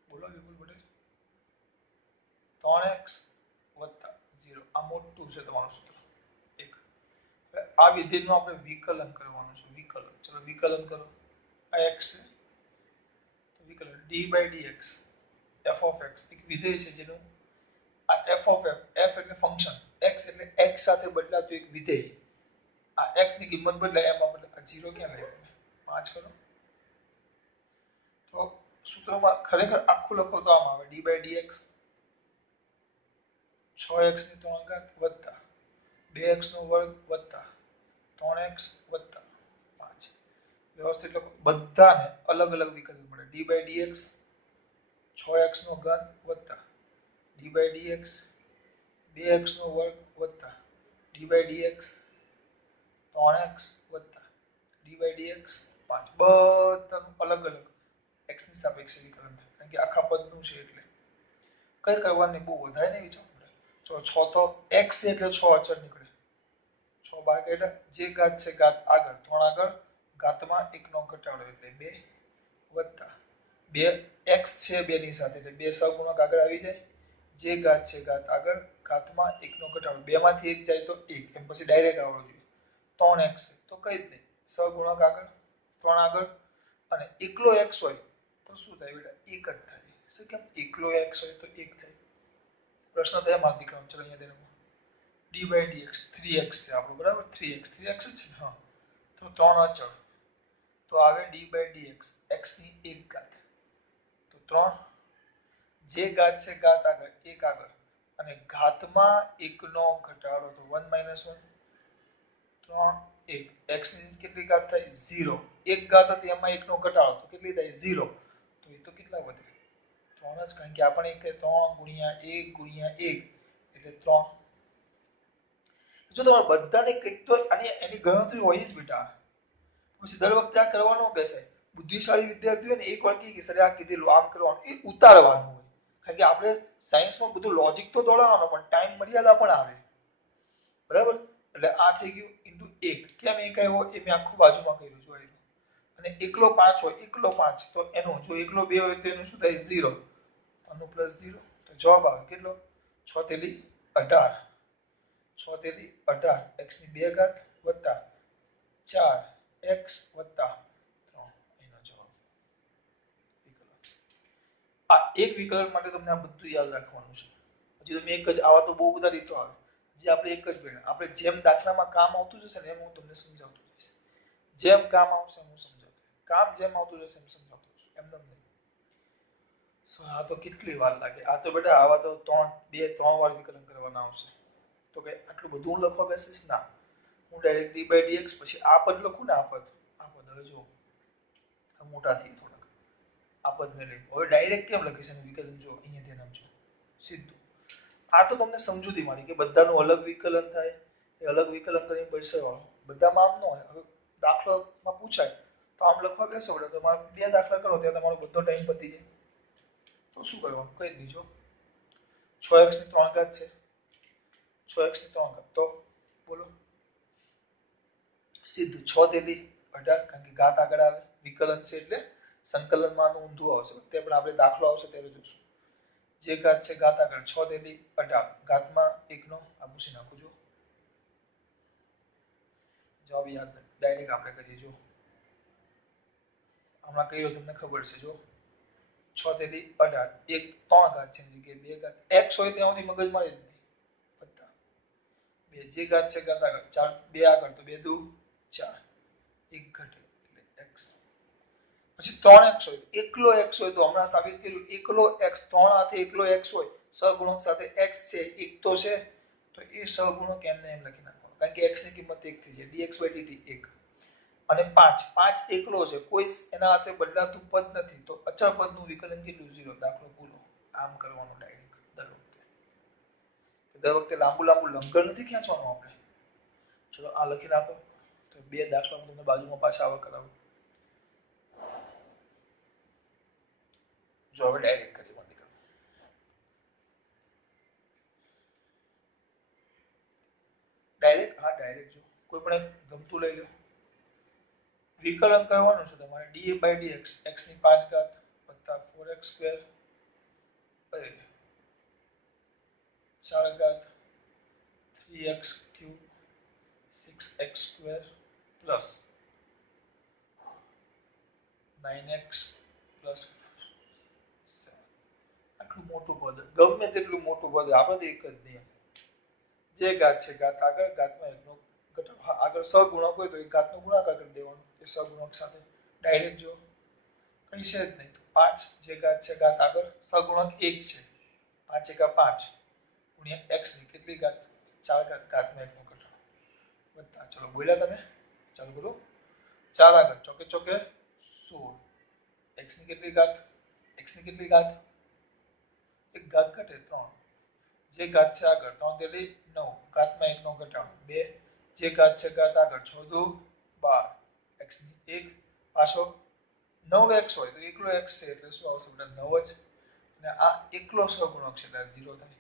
બોલો વિપુલ પટેલ, 3x વત્તા 0. આ મોટું છે તમારું સૂત્ર. એક આ વિધેયનું આપણે વિકલન કરવાનું છે. વિકલન, ચલો વિકલન કરો. આ x છે, તો વિકલન d by dx f of x એક વિધેય છે જેનું આ f of f, f એટલે ફંક્શન, x એટલે x સાથે બદલાતું એક વિધેય. આ x ની કિંમત બદલાય એમાં બદલે આ 0 ક્યાં લાગ્યું? 5 કરો. તો સૂત્રમાં ખરેખર આખું લખો તો આમ આવે d by dx 6x ની 3 ઘાત વત્તા 2x નો વર્ગ વત્તા 3x વત્તા 5. વ્યવસ્થિત લખો. બધાને અલગ અલગ વિકલ્પ મળે. d by dx 6x નો ઘાત વત્તા d by dx 2x નો વર્ગ વત્તા d by dx 3x વત્તા d by dx 5. બધાનું અલગ અલગ x ની સાપેક્ષે વિકલન થાય, કારણ કે આખા પદનું છે એટલે કઈ કરવાની બહુ વધારે નહીં વિચારવું પડે. જો 6 તો x છે એટલે 6 અચળ નીકળે. 6 ભાગ એટલે જે ઘાત છે ઘાત આગળ, 3 આગળ, ઘાતમાં 1 નો ઘટાડો એટલે 2 વત્તા 2 x છે 2 ની સાથે એટલે 2 સહગુણક આગળ આવી જાય, જે ઘાત છે ઘાત આગળ, ઘાતમાં 1 નો ઘટાડો, 2 માંથી 1 જાય તો 1, એમ પછી ડાયરેક્ટ આવડવું જોઈએ. 3x તો કઈ જ નહીં, સહગુણક આગળ, 3 આગળ, અને એકલો x હોય તો શું થાય બેટા? 1 જ થાય. શું કેમ? એકલો x હોય તો 1 થાય. પ્રશ્ન થાય મારા દીકરાનો. ચલો અહીંયા દેનો d by dx 3x છે આપણો, બરાબર? 3x 3x જ છે ને? હા, તો 3 અચળ, તો આવે d by dx x ની 1 ઘાત, તો 3 જે ઘાત છે ઘાત આગળ 1 આગળ, અને ઘાતમાં 1 નો ઘટાડો તો 1 - 1, 3 1. x ની કેટલી ઘાત થાય? 0. એક ઘાત હતી એમાં 1 નો ઘટાડો તો કેટલી થાય? 0. તો એ તો કેટલા વધે? 3 જ, કારણ કે આપણે 1 થાય 3 × 1 × 1 એટલે 3. જો તમારે બધાને કંઈક તો એની ગણતરી હોય જ બેટા. પછી દર વખતે આ કરવાનો બેસાય. બુદ્ધિશાળી વિદ્યાર્થીઓ ને એક વાર કે સર આ કીધેલું આમ કરવાનું, એ ઉતારવાનું હોય. કારણ કે આપણે સાયન્સમાં બધું લોજિક તો દોડાવવાનો, પણ ટાઈમ મર્યાદા પણ આવે, બરાબર? એટલે આ થઈ ગયું ઇન્ટુ 1. કેમ 1 આવ્યો એ મેં આખું બાજુમાં કર્યું છે. અને એકલો 5 હોય, એકલો 5 તો એનું, જો એકલો 2 હોય તો એનું શું થાય? 0. આનું પ્લસ 0, તો જવાબ આવે કેટલો? 6 તેલી 18. 6 તેલી 18 x ની 2 ઘાત વત્તા 4x વત્તા 3. એનો જવાબ વિકલન. આ એક વિકલન માટે તમને આ બધું યાદ રાખવાનું છે. હજી તમે એક જ, આવા તો બહુ બધા રીતો આવે, જે આપણે એક જ ભણ્યા. આપણે જેમ દાખલામાં કામ આવતું જશે ને એમ હું તમને સમજાવતો જઈશ. જેમ કામ આવશે હું સમજાવતો, કામ જેમ આવતું જશે એમ સમજાવતો જઈશ. એમ નહીં. આ તો કેટલી વાર લાગે? આ તો બેટા આવા તો 2-3 વાર વિકલન કરવાના આવશે. તો કે આટલું બધું હું લખવા બેસીશ ના. હું ડાયરેક્ટ d by dx પછી આ પદ લખું ને, આ પદ હવે જો મોટા થઈ થોડાક. આ પદ મેં લખ્યું. હવે ડાયરેક્ટ કેમ લખીશ એનું વિકલન? જો અહીંયા ધ્યાન આપજો, સીધું. આ તો તમને સમજૂતી મારી કે બધાનું અલગ વિકલન થાય, એ અલગ વિકલન કરીને બેસવાનું. બધામાં આમ ન હોય. હવે દાખલામાં પૂછાય તો આમ લખવા બેસો એટલે તમારે 2 દાખલા કરો ત્યાં તમારો બધો ટાઈમ પતી જાય. તો શું કરવાનું? કહી દીજો. 6x ની 3 ઘાત છે, 6x ની 3 ઘાત, તો બોલો સીધું 6 તેલી 18, કારણ કે ઘાત આગળ આવે, વિકલન છે એટલે સંકલનમાં ઊંધું આવશે. તે પણ આપણે દાખલો આવશે ત્યારે જોઈશું. જે ઘાત છે ઘાત આગળ, 6 તેલી 18, ઘાતમાં 1 નો આ પૂછી નાખું છું. જવાબ યાદ નથી, ડાયરેક્ટ આપણે કરીએ. જો હમણાં કર્યો તમને ખબર છે. જો 6 તેલી 18, એક 3 ઘાત છે એની જગ્યાએ 2 ઘાત, x હોય ત્યાં સુધી મગજ મારી જ નહીં. વત્તા 2 જે ઘાત છે ઘાત આગળ, 4 2 આગળ તો 2 દુ 4, 1 ઘટે એટલે x. પછી 3x હોય, એકલો x હોય તો હમણાં સાબિત કર્યું, એકલો x 3 હાથે એકલો x હોય, સહગુણક સાથે x છે, એક તો છે, તો એ સહગુણક એમને એમ લખી નાખવાનો, કારણ કે x ની કિંમત 1 થઈ જાય. dx by dt 1. અને 5 5 એકલો છે, કોઈ એના હાથે બદલાતું પદ નથી, તો અચળ પદનું વિકલન કેટલું? 0. દાખલો પૂરો. આમ કરવાનું ડાયરેક્ટ દર વખતે લાંબુ લાંબુ લંગર નથી ખેંચવાનું આપણે. ચલો આ લખી નાખો. તો બે દાખલા હું તમને બાજુમાં પાછા આવા કરાવું. જો હવે ડાયરેક્ટ કરી બંધ કરો. ડાયરેક્ટ, હા ડાયરેક્ટ. જો કોઈ પણ ગમતું લઈ લો. વિકલન કરવાનું છે તમારે dA/dx x ની 5 ઘાત વત્તા 4x² 4 ઘાત 3x³ 6x² plus 9x plus 7. આટલું મોટું પદ, ગમે તેટલું મોટું પદ, આપણે તો એક જ નિયમ, જે ઘાત છે ઘાત આગળ, ઘાતમાં એકનો ઘટાડો. હા, આગળ સહગુણક હોય તો એક ઘાતનો ગુણાકાર કરી દેવાનો એ સહગુણક સાથે. ડાયરેક્ટ જો કઈ છે જ નહીં, તો 5 જે ઘાત છે ઘાત આગળ, સહગુણક 1 છે, 5 એકા 5 ગુણ્યા x ની કેટલી ઘાત? 4 ઘાત, ઘાતમાં એકનો ઘટાડો વત્તા, ચલો બોલ્યા તમે? ચાલુ કરો. 4 આગળ ચોકે ચોકે 16, x ની કેટલી ઘાત? x ની કેટલી ઘાત? એક ઘાત ઘટે 3, જે ઘાત છે આગળ 3 તેલી 9, ઘાતમાં એકનો ઘટાડો 2, જે ઘાત છે ઘાત આગળ 6 દુ 12, x ની 1 પાછો 9x હોય તો એકલો x છે એટલે શું આવશે? 9 જ. અને આ એકલો સહગુણક છે એટલે 0 થાય.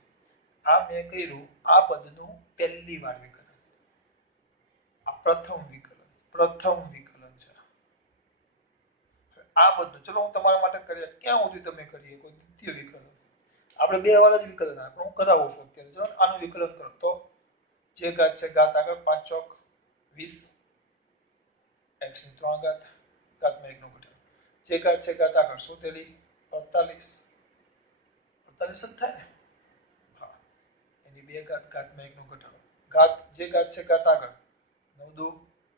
આ મેં કર્યું આ પદનું પહેલી વાર વિકલન. આ પ્રથમ વિકલન છે. આ બધું ચલો હું તમારા માટે કરી, ક્યાં સુધી તમે કરી શકો? દ્વિતીય વિકલન. આપણે બે વાર જ વિકલન આપે, હું કરાવું છું અત્યારે. ચલો આનું વિકલન કરો તો જે ઘાત છે ઘાત આગળ 5 ચોક 20, x ની 3 ઘાત, ઘાતમાં એકનો ઘટાડો, જે ઘાત છે ઘાત આગળ 100 તેલી 45, 45 જ થાય ને? હા, એની 2 ઘાત, ઘાતમાં એકનો ઘટાડો, ઘાત જે ઘાત છે ઘાત આગળ 9 દુ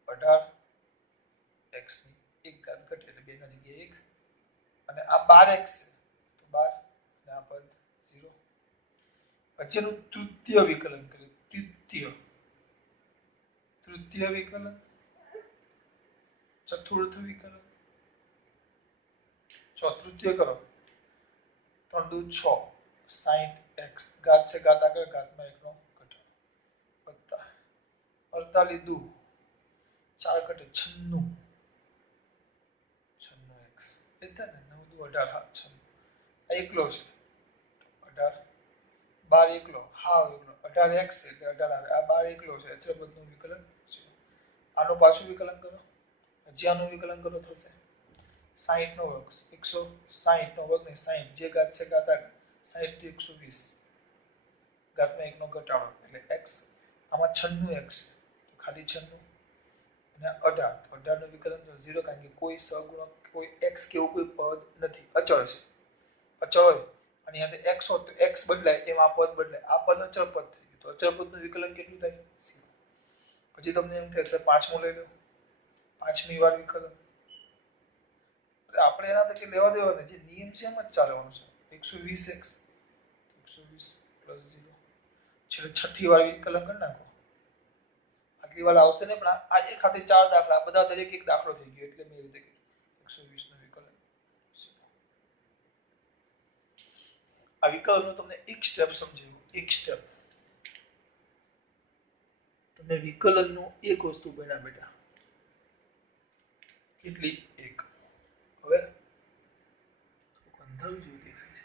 18, x ની 1 ઘાત ઘટે એટલે 2 ના જગ્યાએ 1, અને આ 12x છે તો 12, અને આ પદ 0. પછી એનું તૃતીય વિકલન કરીએ. તૃતીય વિકલન, ચતુર્થ વિકલન, તૃતીય કરો 3 દુ 6, 60x ઘાત છે ઘાત આગળ, ઘાતમાં એકનો ઘટાડો વત્તા 48 દુ 4 ઘટે 96, 96x એટલે ને 9 દુ 18, હા 96. આ એકલો છે 18, 12 એકલો, હા એકલો 18x એટલે 18 આવે. આ 12 એકલો છે, અચળ પદનું વિકલન છે. આનું પાછું વિકલન કરો. હજી આનું વિકલન કરો થશે 60 નો વર્ગ 160 નો વર્ગ ને 60, જે ઘાત છે ઘાત આગળ 60 થી 120, ઘાતમાં એકનો ઘટાડો એટલે x. આમાં 96x તો ખાલી 96, અને 18, તો 18 નું વિકલન તો 0, કારણ કે કોઈ સહગુણક, કોઈ x કેવું કોઈ પદ નથી, અચળ છે. અચળ હોય અને અહીંયા x હોત તો x બદલાય, એમ આ પદ બદલાય. આ પદ અચળ પદ થઈ ગયું, તો અચળ પદનું વિકલન કેટલું થાય? 0. પછી તમને એમ થાય પાંચમું લઈ લો, પાંચમી વાર વિકલન. આપણે એના તકે લેવા દેવા ને, જે નિયમ છે એમ જ ચાલવાનું છે. 120x 120 પ્લસ 0, છેલ્લે છઠ્ઠી વાર વિકલન કરી નાખો. આટલી વાર આવશે ને, પણ આ એક ખાતે 4 દાખલા, બધા દરેક એક દાખલો થઈ ગયો એટલે મેં રીતે 120 નું વિકલન. આ વિકલનનો તમને એક સ્ટેપ સમજાવ્યું, એક સ્ટેપ. તમે વિકલનનું એક વસ્તુ બન્યા બેટા, કેટલી? એક. હવે અંધારું જેવું દેખાય છે,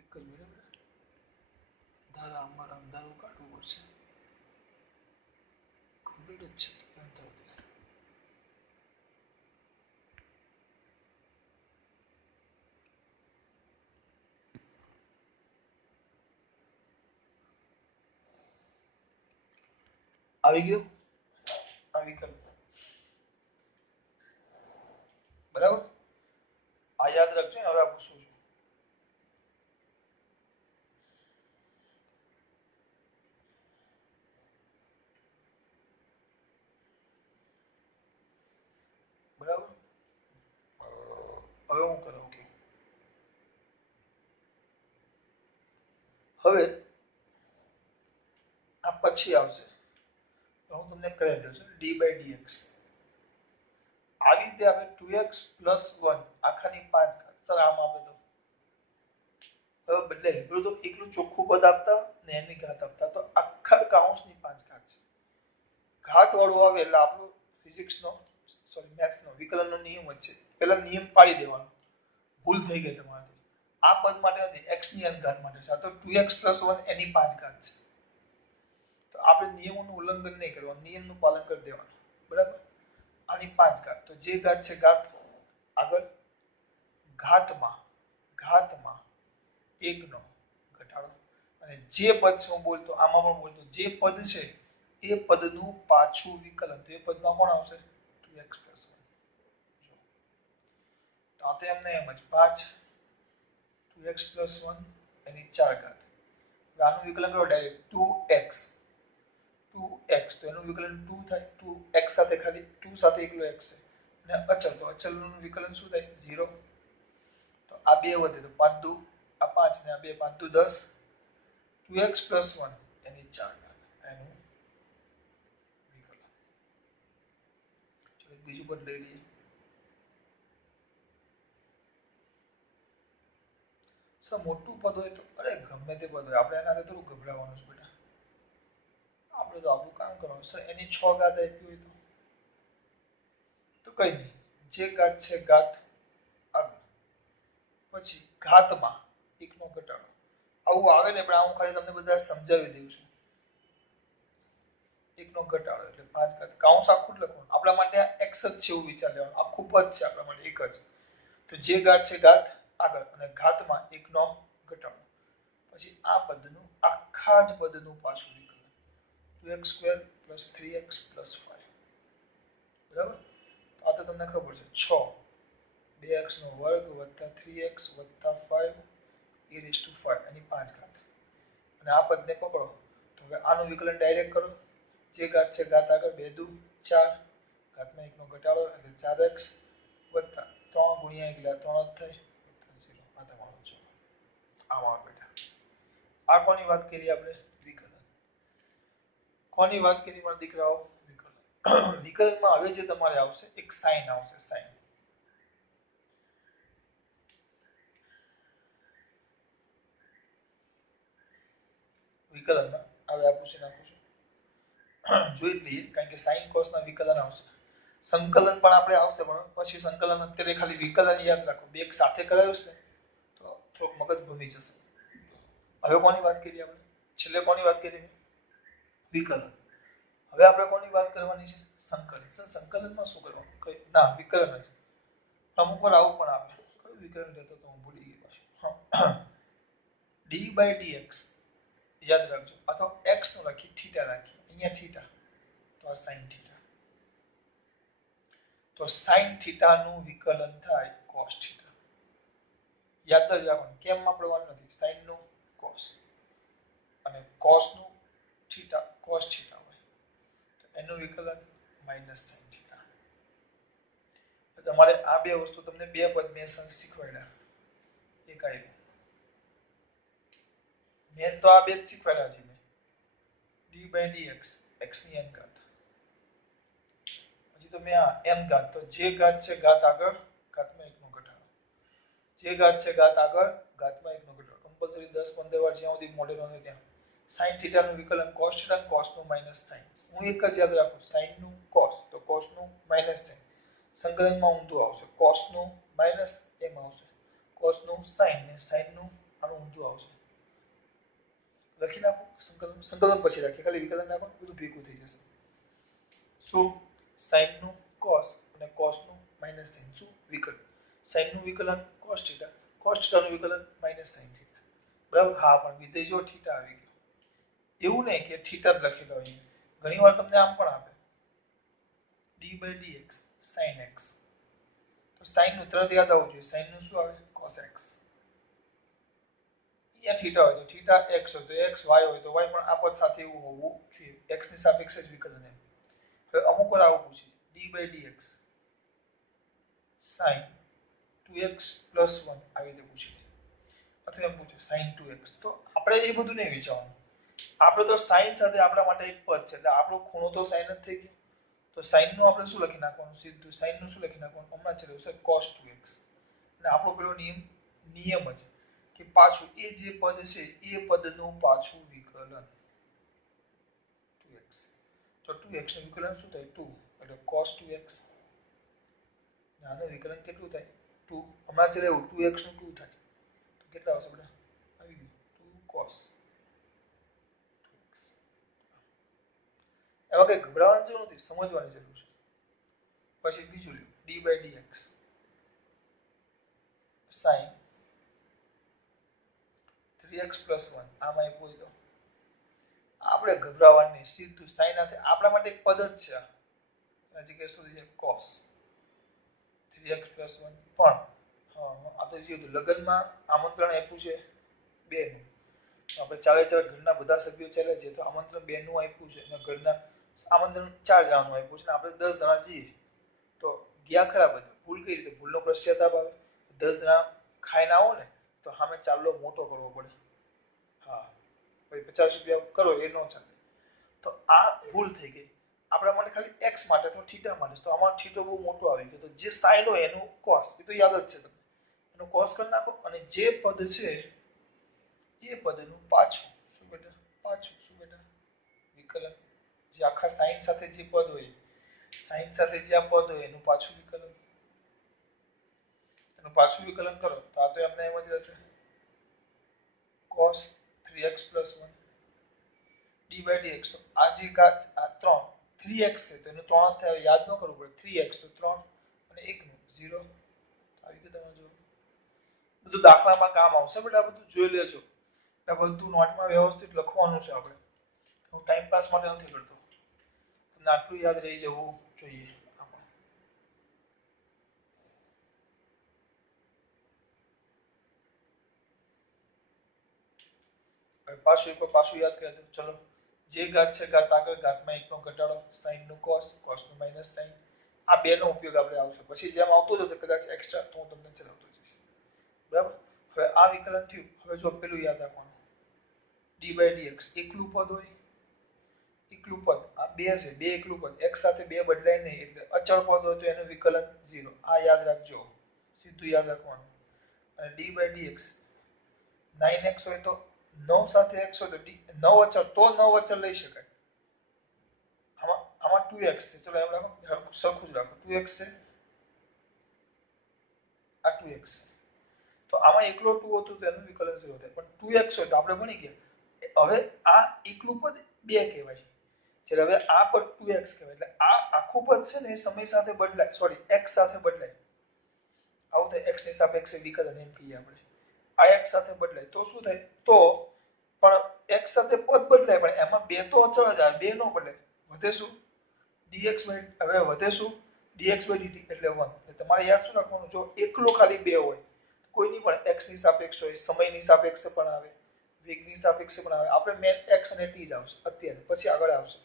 એક જ મિનિટ, અમારે અંધારું કાઢવું પડશે. કમ્પ્લીટ જ છે અંધારું દેખાય. આવી ગયું આ વિકલ્પ, બરાબર? આ યાદ રાખજો. હવે આ પૂછું છું, બરાબર? હવે હું કરું કે હવે આ પછી આવશે હું તમને કરી દઉં છું d/dx આવી રીતે આપણે 2x + 1 આખાની 5 ઘાત સર આમ આપે તો હવે બદલાય પેલું તો એકલું ચોખ્ખું પદ આપતા ને એની ઘાત આપતા તો આખા કૌંસની 5 ઘાત છે ઘાત વાળું આવે એટલે આપણું ફિઝિક્સનો મેથ્સનો વિકલનનો નિયમ જ છે પહેલા નિયમ પાડી દેવાનો ભૂલ થઈ ગઈ તમારાથી આ પદ માટે નથી x ની ઘાત માટે છે આ તો 2x + 1 એની 5 ઘાત છે તો આપણે નિયમોનું ઉલ્લંઘન નહીં કરવાનું નિયમનું પાલન કરી દેવાનું બરાબર આની 5 ઘાત તો જે ઘાત છે ઘાત આગળ ઘાતમાં 1 નો ઘટાડો અને જે પદ છે હું બોલતો આમાં પણ બોલતો જે પદ છે એ પદનું પાછું વિકલન તો એ પદમાં કોણ આવશે 2x + 1 તો આ તો એમને એમ જ 5 2x + 1 એની 4 ઘાત આનું વિકલન કરો ડાયરેક્ટ 2x તો એનું વિકલન 2 થાય 2x સાથે ખાલી 2 સાથે એકલો x છે અને અચળ તો અચળનું વિકલન શું થાય 0 તો આ બે વધે તો 5 દુ આ 5 ને આ બે 5 દુ 10 2x + 1 એની 4 ઘાત એનું વિકલન ચલો બીજું પદ લઈ લઈએ સર મોટું પદ હોય તો અરે ગમે તે પદ હોય આપણે એના થોડું ગભરાવાનું છે બેટા આપણે તો આપણું કામ કરવાનું સર એની 6 ઘાત આપી હોય તો કઈ નહીં જે ઘાત છે ઘાત આગળ પછી ઘાતમાં 1 નો ઘટાડો આવું આવે ને પણ હું ખાલી તમને બધા સમજાવી દઉં છું 1 નો ઘટાડો એટલે 5 ઘાત કૌંસ આખું લખવાનું આપણા માટે x જ છે એવું વિચાર લેવાનું આખું પદ છે આપણા માટે એક જ તો જે ઘાત છે ઘાત આગળ અને ઘાતમાં 1 નો ઘટાડો પછી આ પદનું આખા જ પદનું પાછું વિકલન 2x² + 3x + 5 બરાબર આ તો તમને ખબર છે 6 2x² + 3x + 5 e⁵ એની 5 ઘાત અને આ પદને પકડો તો હવે આનું વિકલન ડાયરેક્ટ કરો જે ઘાત છે ઘાત આગળ 2 દુ 4 ઘાતમાં 1 નો ઘટાડો એટલે 4x + 3 × 1 એટલે 3 જ થાય +0 આ તમારો જવાબ આમાં બેટા આ કોની વાત કરી આપણે વિકલન કોની વાત કરી મારા દીકરાઓ વિકલન વિકલનમાં હવે જે તમારે આવશે એક સાઇન આવશે સાઇન વિકલનમાં હવે આ પૂછી નાખું છું જોઈ લઈએ કારણ કે સાઇન કોસના વિકલન આવશે સંકલન પણ આપણે આવશે પણ પછી સંકલન અત્યારે ખાલી વિકલન યાદ રાખો બે સાથે કરાવ્યું છે ને તો થોડુંક મગજ ભમી જશે હવે કોની વાત કરી આપણે છેલ્લે કોની વાત કરી વિકલન હવે આપણે કોની વાત કરવાની છે સંકલન સંકલનમાં શું કરવાનું કઈ ના વિકલન જ અમુક વાર આવું પણ આવે કયું વિકલન લેતો તો હું ભૂલી ગયો પાછું d/dx યાદ રાખજો અથવા x નો લખી થીટા રાખી અહીંયા થીટા તો આ sin થીટા તો sin થીટા નું વિકલન થાય cos થીટા યાદ જ રાખવાનું કેમ માં પડવાનું નથી sin નું cos અને cos નું થીટા cos થીટા હોય તો એનું વિકલન -sin થીટા તમારે આ બે વસ્તુ તમને બે પદ મેં શીખવાડ્યા એક આવ્યું મેં તો આ બે જ શીખવાડ્યા છે d/dx x ની n ઘાત પછી તો મેં આ n ઘાત તો જે ઘાત છે ઘાત આગળ ઘાતમાં 1 નો ઘટાડો જે ઘાત છે ઘાત આગળ ઘાતમાં 1 નો ઘટાડો કમ્પલસરી 10-15 વાર જ્યાં સુધી મોડેલ હોય ત્યાં sin થીટા નું વિકલન cos થીટા અને cos નું -sin હું એક જ યાદ રાખું sin નું cos તો cos નું -sin સંકલનમાં ઊંધું આવશે cos નું માઈનસ એમ આવશે cos નું sin ને sin નું આનું ઊંધું આવશે લખી નાખો સંકલન પછી રાખીએ ખાલી વિકલન નાખો બધું ભેગું થઈ જશે શું sin નું cos અને cos નું -sin શું વિકલન sin નું વિકલન cos થીટા નું વિકલન -sin થીટા બરાબર હા પણ વિધેય જો થીટા આવી ગયો એવું નહીં કે થીટા જ લખેલો હોય ઘણીવાર તમને આમ પણ આપે d/dx sin x તો sin નું તરત યાદ આવવું જોઈએ sin નું શું આવે cos x અહીંયા થીટા હોય તો થીટા x હોય તો x y હોય તો y પણ આ પદ સાથે એવું હોવું જોઈએ x ની સાપેક્ષે જ વિકલન એમ હવે અમુક વાર આવું પૂછે d/dx sin 2x + 1 આવી રીતે પૂછી લે અથવા એમ પૂછે sin 2x તો આપણે એ બધું નહીં વિચારવાનું આપણે તો સાઈન સાથે આપણા માટે એક પદ છે એટલે આપણો ખૂણો તો સાઈન જ થઈ ગયો. તો સાઈન નું આપણે શું લખી નાખવાનું? સીધું સાઈન નું શું લખી નાખવાનું? હમણાં ચલો છે cos 2x. અને આપણો પેલો નિયમ જ કે પાછું એ જે પદ છે એ પદનું પાછું વિકલન 2x. તો 2x નું વિકલન શું થાય? 2 એટલે cos 2x. આનું વિકલન કેટલું થાય? 2. હમણાં ચલે 2x નું 2 થાય તો કેટલા આવશે બેટા? આવી ગયું 2 cos 2x. એમાં કઈ ગભરાવાની જરૂર નથી, સમજવાની જરૂર છે. પછી બીજું લ્યો d/dx sin 3x + 1. આમાં આપ્યું હોય તો આપણે ગભરાવાની સીધું sin સાથે આપણા માટે એક પદ જ છે. હજી કે શું છે? cos 3x + 1. પણ આ તો જે લગ્નમાં આમંત્રણ આપ્યું છે 2 નું, આપણે ચારે ઘરના બધા સભ્યો ચાલે છે તો આમંત્રણ 2 નું આપ્યું છે અને ઘરના આમંત્રણ 4 જણાનું આપ્યું છે ને આપણે 10 જણા જઈએ તો ગયા ખરા બધા. ભૂલ કઈ રીતે? ભૂલનો પશ્ચાતાપ આવે. 10 જણા ખાઈને આવો ને તો સામે ચાલ્લો મોટો કરવો પડે. હા, ભાઈ 50 રૂપિયા કરો એ ન ચાલે. તો આ ભૂલ થઈ ગઈ. આપણા માટે ખાલી x માટે તો થીટા માટે તો આમાં થીટો બહુ મોટો આવી ગયો. તો જે સાઈન હોય એનું cos, એ તો યાદ જ છે તમને. એનો cos કરી નાખો અને જે પદ છે એ પદનું પાછું શું બેટા? પાછું શું બેટા? વિકલન. જે આખા સાઈન સાથે જે પદ હોય, સાઈન સાથે જે આ પદ હોય એનું પાછું વિકલન. એનું પાછું વિકલન કરો તો આ તો એમને એમ જ રહેશે cos 3x + 1 d/dx. તો આ જે ઘાત આ 3 3x છે તો એનું 3 થાય, યાદ ન કરવું પડે. 3x તો 3 અને 1 નું 0. આવી ગયું તમારું જવાબ. બધું દાખલામાં કામ આવશે બેટા, બધું જોઈ લેજો. એટલે બધું નોટમાં વ્યવસ્થિત લખવાનું છે આપણે. હું ટાઈમ પાસ માટે નથી કરતો. તમને આટલું યાદ રહી જવું જોઈએ. પાછું યાદ કરી દો. ચલો, જે ઘાત છે ઘાત આગળ, ઘાતમાં 1 નો ઘટાડો, sin નું cos, cos નું -sin. આ બે નો ઉપયોગ આપણે આવશે. પછી જેમ આવતો જશે કદાચ એક્સ્ટ્રા તો હું તમને ચલાવતો જઈશ. બરાબર? હવે આ વિકલન થયું. હવે જો પેલું યાદ રાખવાનું d/dx એકલું પદ હોય, એકલું પદ આ બે છે, બે એકલું પદ, x સાથે બે બદલાય નહીં એટલે અચળ પદ હોય તો એનું વિકલન 0. આ યાદ રાખજો, સીધું યાદ રાખવાનું. અને d/dx 9x હોય તો 9 સાથે x હોય તો 9 અચળ તો 9 અચળ લઈ શકાય. આમાં 2x છે. ચલો એમ રાખો, સરખું જ રાખો. 2x છે, આ 2x છે. તો આમાં એકલો 2 હતું તો એનું વિકલન 0 થાય. પણ 2x હોય તો આપણે ભણી ગયા. હવે આ એકલું પદ 2 કહેવાય. જ્યારે હવે આ પદ 2x કહેવાય. એટલે આ આખું પદ છે ને એ સમય સાથે બદલાય, સોરી x સાથે બદલાય. આવું થાય, x ની સાપેક્ષે વિકલન એમ કહીએ આપણે. આ x સાથે બદલાય તો શું થાય? તો પણ x સાથે પદ બદલાય પણ એમાં બે તો અચળ જ આવે, બે નો બદલાય. વધે શું? dx હવે વધે શું? dx/dt એટલે 1. એટલે તમારે યાદ શું રાખવાનું? જો એકલો ખાલી 2 હોય, કોઈની પણ x ની સાપેક્ષ હોય, સમયની સાપેક્ષે પણ આવે, વેગની સાપેક્ષે પણ આવે. આપણે મેન x અને t જ આવશે અત્યારે, પછી આગળ આવશે.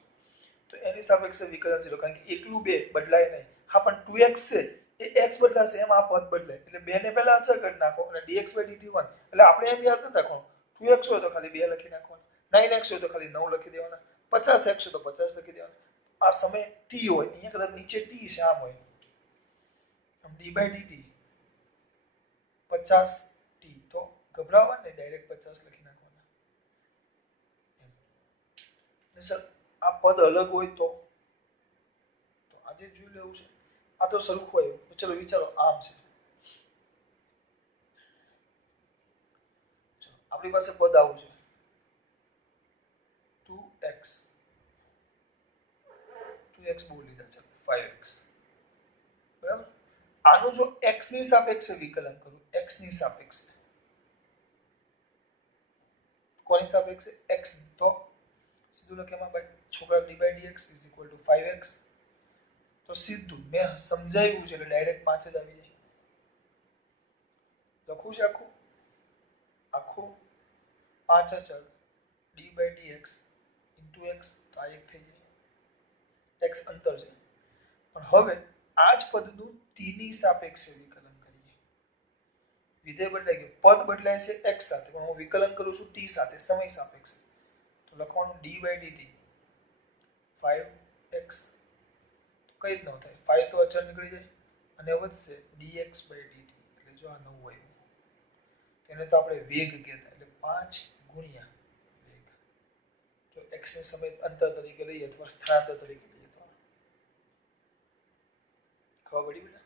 તો એની સાપેક્ષે વિકલન 0, કારણ કે એકલું 2 બદલાય નહીં. હા, પણ 2x છે એ x બદલાશે એમ આ પદ બદલાય. એટલે 2 ને પહેલા અચળ કરી નાખો અને dx/dt 1. એટલે આપણે એમ યાદ નથી રાખવાનું 2x હોય તો ખાલી 2 લખી નાખવાના, 9x હોય તો ખાલી 9 લખી દેવાના, 50x હોય તો 50 લખી દેવાના. આ સમય t હોય, અહીંયા કદાચ નીચે t છે, આમ હોય d/dt 50t. તો ગભરાવા ને, ડાયરેક્ટ 50 લખી નાખવાના. સર આ પદ અલગ હોય તો આજે જોઈ લેવું છે. આ તો સરખું આવ્યું. ચલો વિચારો, આમ છે. આપણી પાસે પદ આવું છે 2x. 2x બોલી લીધા છે, 5x. બરાબર? આનું જો x ની સાપેક્ષે વિકલન કરું, x ની સાપેક્ષે, કોની સાપેક્ષે? x ની. તો સીધું લખેમાં ભાઈ છોકરા d/dx = 5x. તો સીધું મેં સમજાવ્યું છે એટલે ડાયરેક્ટ 5 જ આવી જાય. લખું છે આખું આખું 5 અચળ d/dx * x. તો આ એક થઈ જાય, x અંતર છે. પણ હવે આ જ પદનું t ની સાપેક્ષે વિકલન કરીએ. વિધેય બદલાઈ ગયું, પદ બદલાય છે x સાથે, પણ હું વિકલન કરું છું t સાથે, સમય સાપેક્ષે. તો લખવાનું d/dt 5x કઈ જ ન થાય, 5 તો અચળ નીકળી જાય અને વધશે dx/dt, એટલે જો આ નવું આવ્યું તેને તો આપણે વેગ કહેતા, એટલે 5 ગુણ્યા વેગ, જો x ને સમય અંતર તરીકે લઈએ અથવા સ્થાનાંતર તરીકે લઈએ તો ખબર પડી બેટા,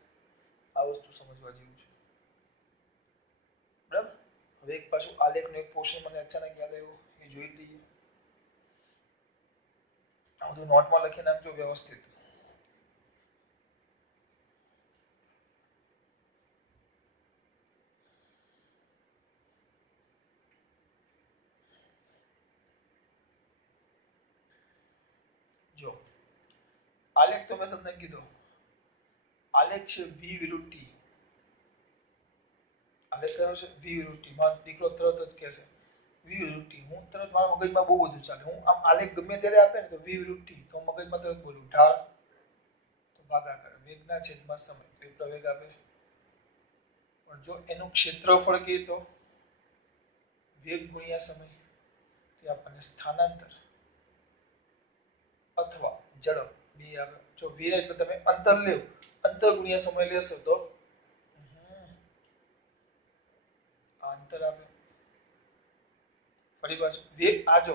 આ વસ્તુ સમજવા જેવું છે, બરાબર. હવે એક પાછું આલેખનો એક પોર્શન મને અચાનક યાદ આવ્યો, એ જોઈ લઈએ. આ બધું નોટમાં લખી નાખજો વ્યવસ્થિત. જો આલેખ તો મેં તમને કીધો, આલેખ છે v વિરુદ્ધ t. આલેખ કયો છે? v વિરુદ્ધ t. મારો દીકરો તરત જ કહેશે v વિરુદ્ધ t. હું તરત મારા મગજમાં બહુ બધું ચાલે, હું આમ આલેખ ગમે ત્યારે આપે ને તો v વિરુદ્ધ t તો મગજમાં તરત બોલું ઢાળ તો ભાગાકાર, વેગના છેદમાં સમય તો એ પ્રવેગ આપે. પણ જો એનું ક્ષેત્રફળ કહે તો વેગ ગુણ્યા સમય તે આપણને સ્થાનાંતર અથવા ઝડપ બે આવે. જો v એટલે તમે અંતર લ્યો, અંતર ગુણ્યા સમય લેશો તો અંતર આપે. ફરી પાછું વેગ, આ જો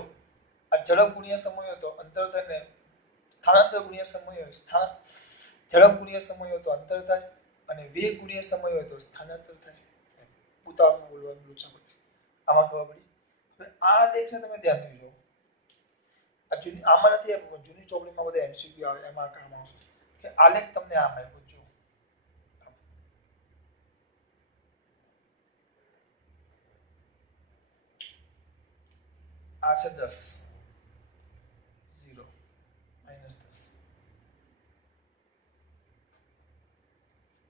આ ઝડપ ગુણ્યા સમય હોય તો અંતર થાય ને સ્થાનાંતર ગુણ્યા સમય હોય, ઝડપ ગુણ્યા સમય હોય તો અંતર થાય અને વેગ ગુણ્યા સમય હોય તો સ્થાનાંતર થાય. ઉતાવળમાં બોલવાનું લોચા પડે, આમાં ખબર પડી. હવે આ લેખને તમે ધ્યાનથી જુઓ, આ જૂની આમાં નથી આપ્યું, જૂની ચોપડીમાં બધા એમસીક્યુ આવે એમાં કામ આવશે કે આલેખ તમને આમ આપ્યો, જો આ છે 10 0 -10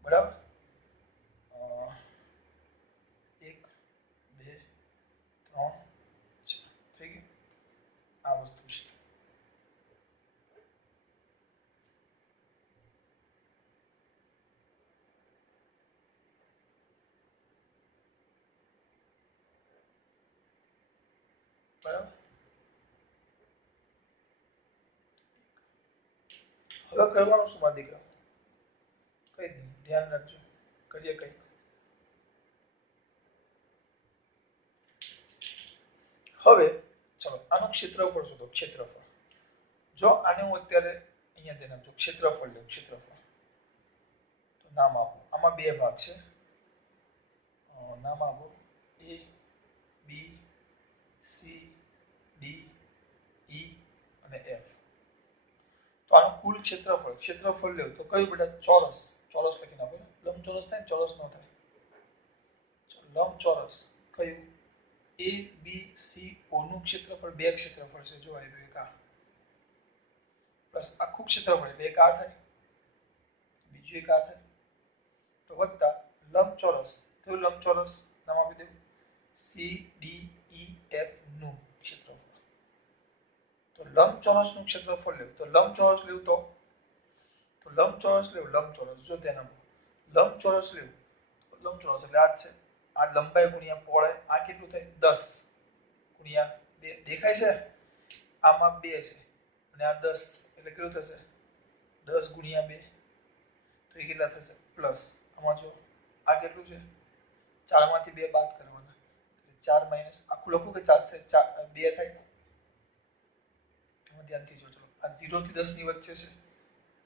બરાબર. 1 2 3 4 થઈ ગયું. આ વસ્તુ છે. બરાબર. હવે કરવાનું શું મારા દીકરા? કઈ ધ્યાન રાખજો, કરીએ કઈ. હવે ચલો આનું ક્ષેત્રફળ શોધો. ક્ષેત્રફળ જો આને હું અત્યારે અહીંયા ધ્યાન આપજો, ક્ષેત્રફળ લો. ક્ષેત્રફળ તો નામ આપો. આમાં બે ભાગ છે, નામ આપો a b c d e અને f. તો આનું કુલ ક્ષેત્રફળ, ક્ષેત્રફળ લેવું તો કયું બેટા? ચોરસ. ચોરસ લખી નાખો. લંબચોરસ થાય, ચોરસ ન થાય. લંબચોરસ કયું? a b c o નું ક્ષેત્રફળ, બે ક્ષેત્રફળ છે, જો આવ્યું એક આ પ્લસ આખું ક્ષેત્રફળ એટલે એક આ થાય, બીજું એક આ થાય, તો વત્તા લંબચોરસ. કયું લંબચોરસ? નામ આપી દઉં c d e f નું ક્ષેત્રફળ. તો લંબચોરસ નું ક્ષેત્રફળ લેવું તો લંબચોરસ લેવું તો લંબચોરસ લેવું, લંબચોરસ જો ધ્યાન આપો, લંબચોરસ લેવું લંબચોરસ એટલે આ છે, આ લંબાઈ ગુણ્યા પહોળાઈ, આ કેટલું થાય? 10 ગુણ્યા 2 દેખાય છે, આમાં 2 છે અને આ 10 એટલે કેટલું થશે? 10 ગુણ્યા 2 તો એ કેટલા થશે? પ્લસ આમાં જો આ કેટલું છે? 4 માંથી 2 બાદ કરવાના એટલે 4 માઈનસ આખું લખું કે ચાલશે? 2 થાય. ધ્યાનથી જોજો, આ 0 થી 10 ની વચ્ચે છે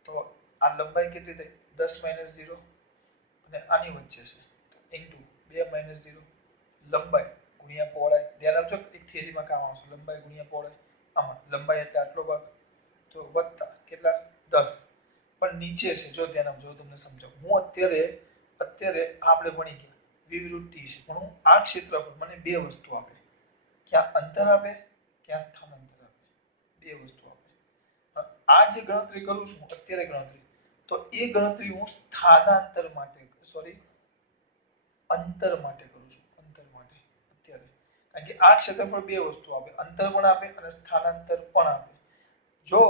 તો આ લંબાઈ કેટલી થઈ? 10 - 0 અને આની વચ્ચે છે તો ઇન્ટુ 2 - 0 લંબાઈ ગુણ્યા પહોળાઈ. ધ્યાન આપજો, એક થિયરીમાં કામ આવશે. લંબાઈ ગુણ્યા પહોળાઈ, આમાં લંબાઈ એટલે આટલો ભાગ તો વત્તા કેટલા? 10. પણ નીચે છે, જો ધ્યાન આપજો, તમને સમજાવું. હું અત્યારે આપણે ભણી ગયા v વિરુદ્ધ t છે, પણ હું આ ક્ષેત્રફળ મને બે વસ્તુ આપે, ક્યાં અંતર આપે, ક્યાં સ્થાનાંતર આપે, બે વસ્તુ આપે. આ જે ગણતરી કરું છું અત્યારે ગણતરી, તો એ ગણતરી હું સ્થાનાંતર માટે, સોરી અંતર માટે કરું છું. અંતર માટે અત્યારે, કારણ કે આ ક્ષેત્રફળ બે વસ્તુ આપે, અંતર પણ આપે અને સ્થાનાંતર પણ આપે. જો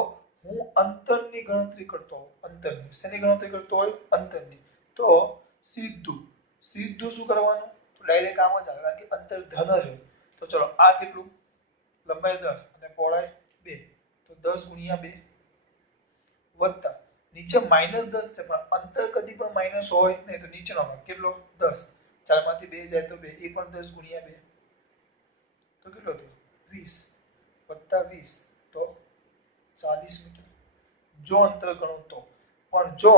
હું અંતરની ગણતરી કરતો હોઉં, અંતરની શેની ગણતરી કરતો હોય? અંતરની, તો સીધું શું કરવાનું? તો ડાયરેક્ટ આમ જ આવે, કારણ કે અંતર ધન જ હોય. તો ચલો આ કેટલું? લંબાઈ 10 અને પહોળાઈ 2 તો 10 ગુણ્યા 2 વત્તા નીચે -10 છે પણ અંતર કદી પણ માઈનસ હોય નહીં તો નીચેનો ભાગ કેટલો 10 4 માંથી 2 જાય તો 2 એ પણ 10 ગુણ્યા 2 તો કેટલો થયો 20 વત્તા 20 તો 40 મીટર જો અંતર ગણો તો પણ જો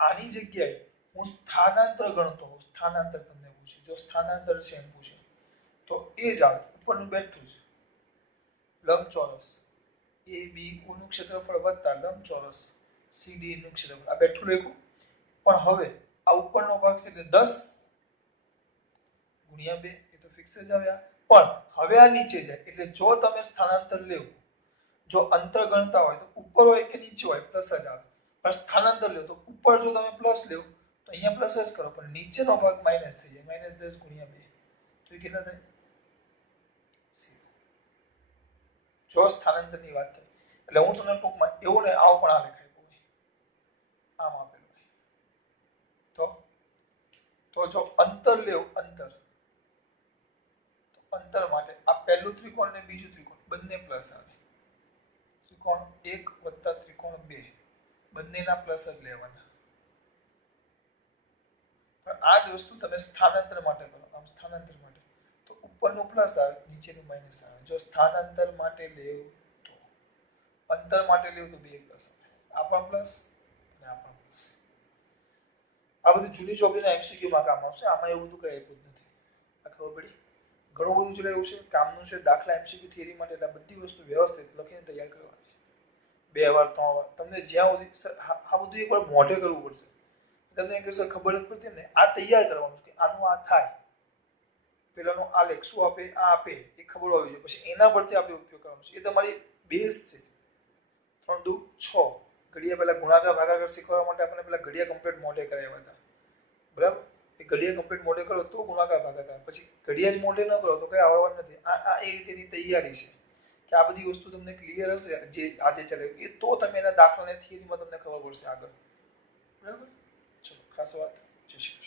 આની જગ્યાએ હું સ્થાનાંતર ગણતો હોઉં સ્થાનાંતર તમને પૂછ્યું જો સ્થાનાંતર છે એમ પૂછ્યું તો એ જ આવે ઉપરનું બેઠું છે લંબચોરસ એ બી નું ક્ષેત્રફળ વત્તા લંબચોરસ સી ડી નું ક્ષેત્રફળ આ બેઠું લખ્યું પણ હવે આ ઉપરનો ભાગ છે એટલે 10 ગુણ્યા 2 એ તો ફિક્સ જ આવ્યા પણ હવે આ નીચે જાય એટલે જો તમે સ્થાનાંતર લેવો જો અંતર ગણતા હોય તો ઉપર હોય કે નીચે હોય પ્લસ જ આવે પણ સ્થાનાંતર લો તો ઉપર જો તમે પ્લસ લો તો અહીંયા પ્લસ જ કરો પણ નીચેનો ભાગ માઈનસ થઈ જાય -10 ગુણ્યા 2 તો એ કેટલા થાય જો સ્થાનાંતરની વાત થાય એટલે હું તમને ટૂંકમાં એવું ને આવું પણ આ લખાય આમ આપેલું તો જો અંતર લેવું અંતર અંતર માટે આ પહેલું ત્રિકોણ ને બીજું ત્રિકોણ બંને પ્લસ આવે ત્રિકોણ 1 વત્તા ત્રિકોણ 2 બંનેના પ્લસ જ લેવાના પણ આ જ વસ્તુ તમે સ્થાનાંતર માટે કરો આમ સ્થાનાંતર માટે તો ઉપરનું પ્લસ આવે નીચેનું માઈનસ આવે જો સ્થાનાંતર માટે લેવ તો અંતર માટે લેવ તો 2 પ્લસ આ પણ પ્લસ અને આ પણ પ્લસ આ બધું જૂની ચોપડીના એમસીક્યુ માં કામ આવશે આમાં એવું બધું કઈ આપ્યું જ નથી આ ખબર પડી ઘણું બધું ચલાવ્યું છે કામનું છે દાખલા એમસીક્યુ થિયરી માટે એટલે બધી વસ્તુ વ્યવસ્થિત લખીને તૈયાર કરવાની છે 2 વાર 3 વાર તમને જ્યાં સુધી આ બધું એકવાર મોઢે કરવું પડશે તમને એક સર ખબર જ પડતી ને આ તૈયાર કરવાનું કે આનું આ થાય પેલાનો આલેખ શું આપે આ આપે એ ખબર હોવી જોઈએ પછી એના પરથી આપણે ઉપયોગ કરવાનો છે એ તમારી બેઝ છે 3 દુ 6 ઘડિયા પહેલા ગુણાકાર ભાગાકાર શીખવા માટે આપણે પેલા ઘડિયા કમ્પ્લીટ મોઢે કરાવ્યા હતા બરાબર એ ઘડિયા કમ્પ્લીટ મોઢે કરો તો ગુણાકાર ભાગાકાર પછી ઘડિયા જ મોઢે ન કરો તો કઈ આવડવાનું નથી આ એ રીતેની તૈયારી છે કે આ બધી વસ્તુ તમને ક્લિયર હશે જે આજે ચલાવ્યું એ તો તમે એના દાખલાને થિયરીમાં તમને ખબર પડશે આગળ બરાબર ચલો ખાસ વાત જય શ્રી